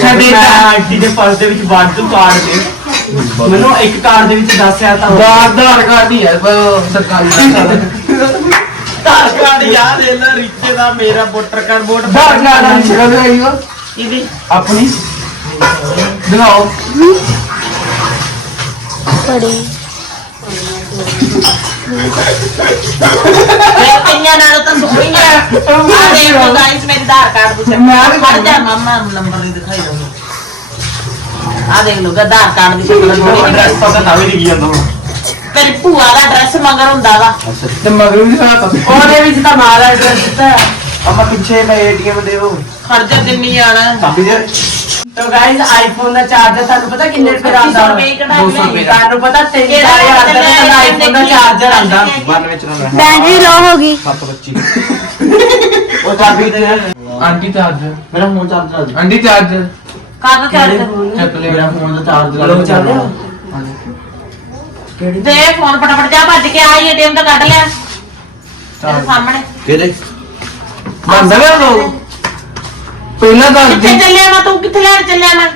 ਸਾਡੇ ਮੈਂ ਆਂਟੀ ਦੇ ਪਰਸ ਦੇ ਵਿੱਚ ਵਾਧੂ ਕਾਰਡ ਦੇ। ਮੈਨੂੰ ਇੱਕ ਕਾਰਡ ਦੇ ਵਿੱਚ ਦੱਸਿਆ ਤਾਂ ਦਾ ਆਧਾਰ ਕਾਰਡ ਹੀ ਹੈ ਪਰ ਸਰਕਾਰੀ ਦਾ ਧਾਰ ਕਾਰਡ ਯਾਦ ਹੈ ਨਾ ਰਿਚੇ ਦਾ ਮੇਰਾ voter card vote Aadhaar card ਆ ਸ਼ਕਲ ਹੈ ਉਹ। ਇਹਦੀ। ਆਪਣੀ। ਦਿਖਾਓ ਮੈਂ ਕਈਆਂ ਨਾਲ ਤਾਂ ਸੁਣੀ ਆ ਦੇਖ ਲਓ ਗਾਇਸ ਮੇਰੇ ਆਧਾਰ ਕਾਰਡ ਦੀ ਮੈਂ ਪੜ ਜਾ ਮਮਾ ਨੰਬਰ ਨਹੀਂ ਦਿਖਾਈ ਦੋ ਆ ਦੇਖ ਲਓ ਆਧਾਰ ਕਾਰਡ ਦੀ ਸ਼ਕਲ ਐਡਰੈਸ ਪਤਾ ਨਾ ਵੀ। ਨਹੀਂ ਜਾਂਦਾ ਤੇਰੀ ਭੂਆ ਦਾ ਐਡਰੈਸ ਮਗਰ ਹੁੰਦਾ ਵਾ ਤੇ ਮਗਰ ਵੀ ਦਿਖਾਤਾ ਉਹਦੇ ਵਿੱਚ ਤਾਂ ਮਾਲ ਐਡਰੈਸ ਦਿੱਤਾ। ਅਮਾ ਪਿੱਛੇ ਮੈਂ ਏਟੀਐਮ ਦੇ ਉਹ ਖਰਚਾ ਦਿੰਨੀ ਆਣਾ ਸਾਬੀ ਜੀ ਤੋ ਗਾਇਸ ਆਈਫੋਨ ਦਾ ਚਾਰਜਰ ਤੁਹਾਨੂੰ ਪਤਾ ਕਿੰਨੇ ਰੁਪਏ ਦਾ ਆਉਂਦਾ? ਵਾ? 200 ਰੁਪਏ ਦਾ। ਤੁਹਾਨੂੰ ਪਤਾ 3000 ਦਾ ਤਾਂ ਆਈਫੋਨ ਦਾ ਚਾਰਜਰ ਆਉਂਦਾ। 92 ਚਲਾਉਣਾ ਬੈਟਰੀ ਲੋ ਹੋ ਗਈ। 725 ਉਹ ਚਾਬੀ ਦੇ ਆਂਟੀ ਚਾਰਜਰ। ਮੇਰਾ ਫੋਨ ਚਾਰਜ ਆਂਟੀ ਚਾਰਜਰ। ਕਾਹਦਾ ਚਾਰਜਰ ਚੱਕ ਲਿਆ ਮੇਰਾ ਫੋਨ ਦਾ ਚਾਰਜ ਲੋਕ ਚੱਲਦੇ ਆ? ਦੇ ਫੋਨ ਫਟਾਫਟ ਜਾ ਭੱਜ ਕੇ ਆਈ ਏਟੀਐਮ ਤਾਂ ਕੱਢ ਲਿਆ। ਸਾਹਮਣੇ। ਕਿਹਦੇ ਬੰਦਾ ਕਰ ਦੋ। ਪਹਿਲਾਂ ਦੱਸ ਕਿੱਥੇ ਦੀ ਚੱਲਿਆ ਮੈਂ ਤੂੰ? ਕਿੱਥੇ ਲੈਣ ਚੱਲਿਆ ਮੈਂ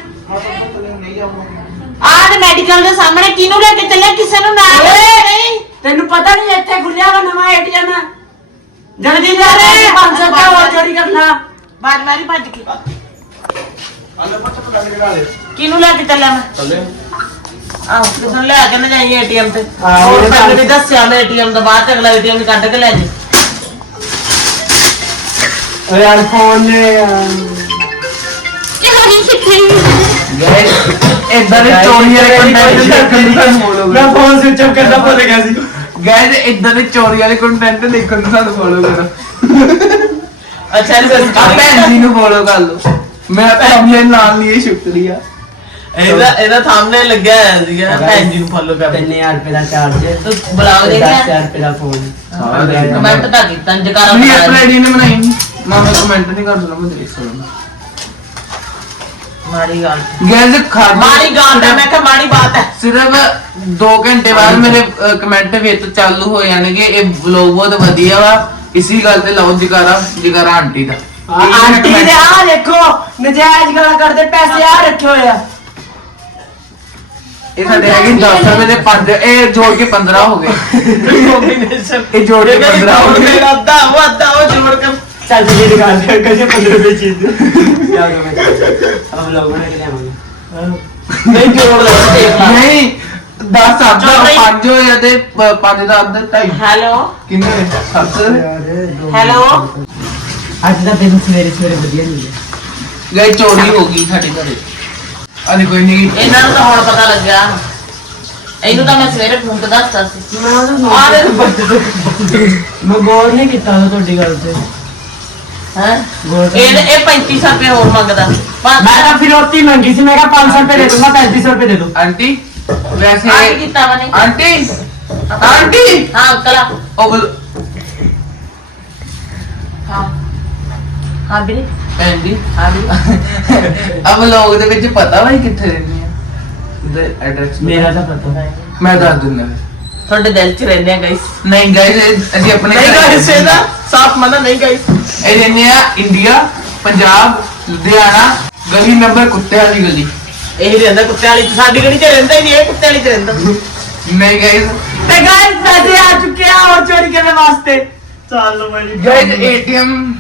ਆਹ ਤੇ ਮੈਡੀਕਲ ਦੇ ਸਾਹਮਣੇ ਕਿਹਨੂੰ ਲੈ ਕੇ ਚੱਲਿਆ? ਕਿਸੇ ਨੂੰ ਨਾਲ ਨਹੀਂ ਤੈਨੂੰ ਪਤਾ ਨਹੀਂ ਇੱਥੇ ਖੁੱਲਿਆ ਵਾ ਨਵਾਂ ਏਟੀਐਮ। ਜਲਦੀ ਜਾ ਅਰੇ, ਰੇ 500 ਰੁਪਏ ਹੋਰ ਚੋਰੀ ਕਰਨਾ। ਬਾਜ ਮਾਰੀ ਭੱਜ ਕੇ। ਕਿਹਨੂੰ ਲੈ ਕੇ ਚੱਲਿਆ ਮੈਂ ਆਹ ਕਿਸਨ ਲੈ ਕੇ ਨਾ ਜਾਈਏ ਏਟੀਐਮ ਤੇ। ਹਾਂ, ਹੋਰ ਵੀ ਦੱਸਿਆ ਮੈਂ ਏਟੀਐਮ ਦਾ ਬਾਅਦ ਚ ਅਗਲਾ ਏਟੀਐਮ ਕੱਢ ਕੇ ਲੈ ਜੀ ਓਏ ਆਈਫੋਨ ਨੇ ਇਦਾਂ ਦੇ ਚੋਰੀ ਵਾਲੇ ਕੰਟੈਂਟ ਮੈਂ ਫੋਨ ਸਵਿਚ ਆਫ ਕਰਨਾ ਭੁੱਲ ਗਿਆ ਸੀ ਗਾਇਜ਼ ਇਦਾਂ ਦੇ ਚੋਰੀ ਵਾਲੇ ਕੰਟੈਂਟ ਦੇਖਣ ਨੂੰ ਸਾਨੂੰ ਫੋਲੋ ਕਰੋ। ਅੱਛਾ ਆ ਭੈਣ ਜੀ ਨੂੰ ਫੋਲੋ ਕਰ ਲਓ। ਮੇਰਾ ਥੰਬਨੇਲ ਨਾਲ ਲਈ ਸ਼ੁਕਰੀਆ ਇਹਦਾ ਇਹਦਾ ਸਾਹਮਣੇ ਲੱਗਿਆ ਹੋਇਆ ਸੀਗਾ ਭੈਣ ਜੀ ਨੂੰ ਫੋਲੋ ਕਰ 3000 ਰੁਪਏ ਦਾ ਚਾਰਜਰ ਤੂੰ ਬੁਲਾਓ ਦੇ 10000 ਰੁਪਏ ਦਾ ਫੋਨ ਕਮੈਂਟ ਤਾਂ ਕੀਤਾ ਜਕਾਰਾ ਨਹੀਂ ਬਣਾਇਆ। ਐਪਲ ਆਈਡੀ ਨੇ ਬਣਾਈ ਨਹੀਂ। ਮਾਮਾ ਕਮੈਂਟ ਨਹੀਂ ਕਰ ਸਕਦਾ ਮੈਂ ਦੇਖ ਸਕਦਾ। ਮਾੜੀ ਗੱਲ। ਗਾਇਜ਼ ਖਾਦ ਮਾੜੀ ਗੱਲ ਹੈ ਮੈਂ ਕਿਹਾ ਮਾੜੀ ਬਾਤ ਹੈ। ਸਿਰਫ 2 ਘੰਟੇ ਬਾਅਦ ਮੇਰੇ ਕਮੈਂਟ ਵਿੱਚ ਚਾਲੂ ਹੋ ਜਾਣਗੇ। ਇਹ ਵਲੌਗ ਬਹੁਤ ਵਧੀਆ ਵਾ। ਇਸੀ ਗੱਲ ਤੇ ਲਾਓ ਜਗਾਰਾ ਜਗਾਰਾ ਆਂਟੀ ਦਾ। ਆਂਟੀ ਦੇ ਆ ਦੇਖੋ ਨਜਾਇਜ਼ ਗਾਲਾਂ ਕਰਦੇ ਪੈਸੇ ਆ ਰੱਖੇ ਹੋਏ ਆ। ਇਹ ਸਾਡੇ ਹੈਗੇ 10 ਰੁਪਏ ਦੇ 5 ਇਹ ਜੋੜ ਕੇ 15 ਹੋ ਗਏ। ਕੰਬੀਨੇਸ਼ਨ ਇਹ ਜੋੜ ਕੇ 15 ਹੋ ਗਏ। ਮੇਰਾ ਅੱਧਾ ਉਹ ਅੱਧਾ ਉਹ ਜੋੜ ਕੇ ਚੱਲ ਜੀ ਦੁਕਾਨ ਤੇ ਕਜੇ 15 ਰੁਪਏ ਚੀਜ਼ ਕਿਆ ਕਰਾਂ ਅਬ ਲੋਗ ਬਣਾ ਕੇ ਲਿਆਵਾਂਗੇ। ਨਹੀਂ ਜੋੜ ਲੈ ਦੇਖ ਲੈ। ਨਹੀਂ 10 ਅੱਧਾ ਚਲੋ ਨਹੀਂ। 5 ਹੋਇਆ ਤੇ 5 ਦਾ ਅੱਧਾ 2.5 ਹੈਲੋ? ਕਿੰਨੇ 7 ਹੈਲੋ? ਅੱਜ ਦਾ ਦਿਨ ਸਵੇਰੇ ਸਵੇਰੇ ਵਧੀਆ ਨਹੀਂ ਗਏ ਚੋਰੀ ਹੋ ਗਈ ਸਾਡੇ ਘਰੇ। ਅਰੇ ਕੋਈ ਨਹੀਂ ਇਹਨਾਂ ਨੂੰ ਤਾਂ ਹੁਣ ਪਤਾ ਲੱਗਿਆ ਇਹਨੂੰ ਤਾਂ ਮੈਂ ਸਵੇਰੇ ਫੋਨ ਤੇ ਦੱਸਤਾ ਸੀ ਮੈਂ ਉਹਨੂੰ ਆ ਦੇ ਮੈਂ ਗੌਰ ਨਹੀਂ ਕੀਤਾ ਤੁਹਾਡੀ ਗੱਲ ਤੇ ਹੈ ਗੌਰ ਇਹ ਇਹ 3500 ਰੁਪਏ ਹੋਰ ਮੰਗਦਾ ਮੈਂ ਤਾਂ ਫਿਰੋਤੀ ਮੰਗੀ ਸੀ ਮੈਂ ਕਿਹਾ 500 ਰੁਪਏ ਦੇ ਦੂੰਗਾ 3500 ਰੁਪਏ ਦੇ ਦੂੰ ਆਂਟੀ ਵੈਸੇ ਆ ਕੀ ਕੀਤਾ ਵਾ ਨਹੀਂ ਆਂਟੀ ਆਂਟੀ ਹਾਂ ਅੰਕਲ ਆ। ਉਹ ਬਲ- ਹਾਂ ਹਾਂ ਵੀਰੇ ਆਂਟੀ ਹਾਂ ਵੀਰੇ ਅਬ ਲੋਗ ਦੇ ਵਿੱਚ ਪਤਾ ਵਾ ਇਹ ਕਿੱਥੇ ਰਹਿੰਦੇ ਆ? ਉਹਦਾ ਐਡਰੈਸ ਮੇਰਾ ਤਾਂ ਪਤਾ। ਮੈਂ ਦੱਸ ਦਿੰਦਾ। ਤੁਹਾਡੇ ਦਿਲ 'ਚ ਰਹਿੰਦੇ ਆ ਗਾਇਸ ਨਹੀਂ ਗਾਇਸ ਅਸੀਂ ਆਪਣੇ ਨਹੀਂ ਗਾਇਸ ਇਹਦਾ ਹਾਂ। ਸਾਫ਼ ਮਨਾ ਨਹੀਂ ਗਾਇਸ ਇਹ ਰਹਿੰਦੇ ਆ ਇੰਡੀਆ ਪੰਜਾਬ ਲੁਧਿਆਣਾ ਗਲੀ ਨੰਬਰ ਕੁੱਤੇ ਵਾਲੀ ਗਲੀ। ਇਹ ਰਹਿੰਦਾ ਕੁੱਤੇ ਵਾਲੀ। ਸਾਡੀ ਗਲੀ 'ਚ ਰਹਿੰਦਾ ਹੀ ਨਹੀਂ ਇਹ ਕੁੱਤੇ ਵਾਲੀ 'ਚ ਰਹਿੰਦਾ। ਨਹੀਂ ਗਾਇਸ ਤੇ ਗਾਇਸ ਪੈਸੇ ਆ ਚੁੱਕੇ ਆ ਹੋਰ ਚੋਰੀ ਕਰਨ ਵਾਸਤੇ। ਚੱਲ ਮੇਰੀ ਗਾਇਸ ਏਟੀਐਮ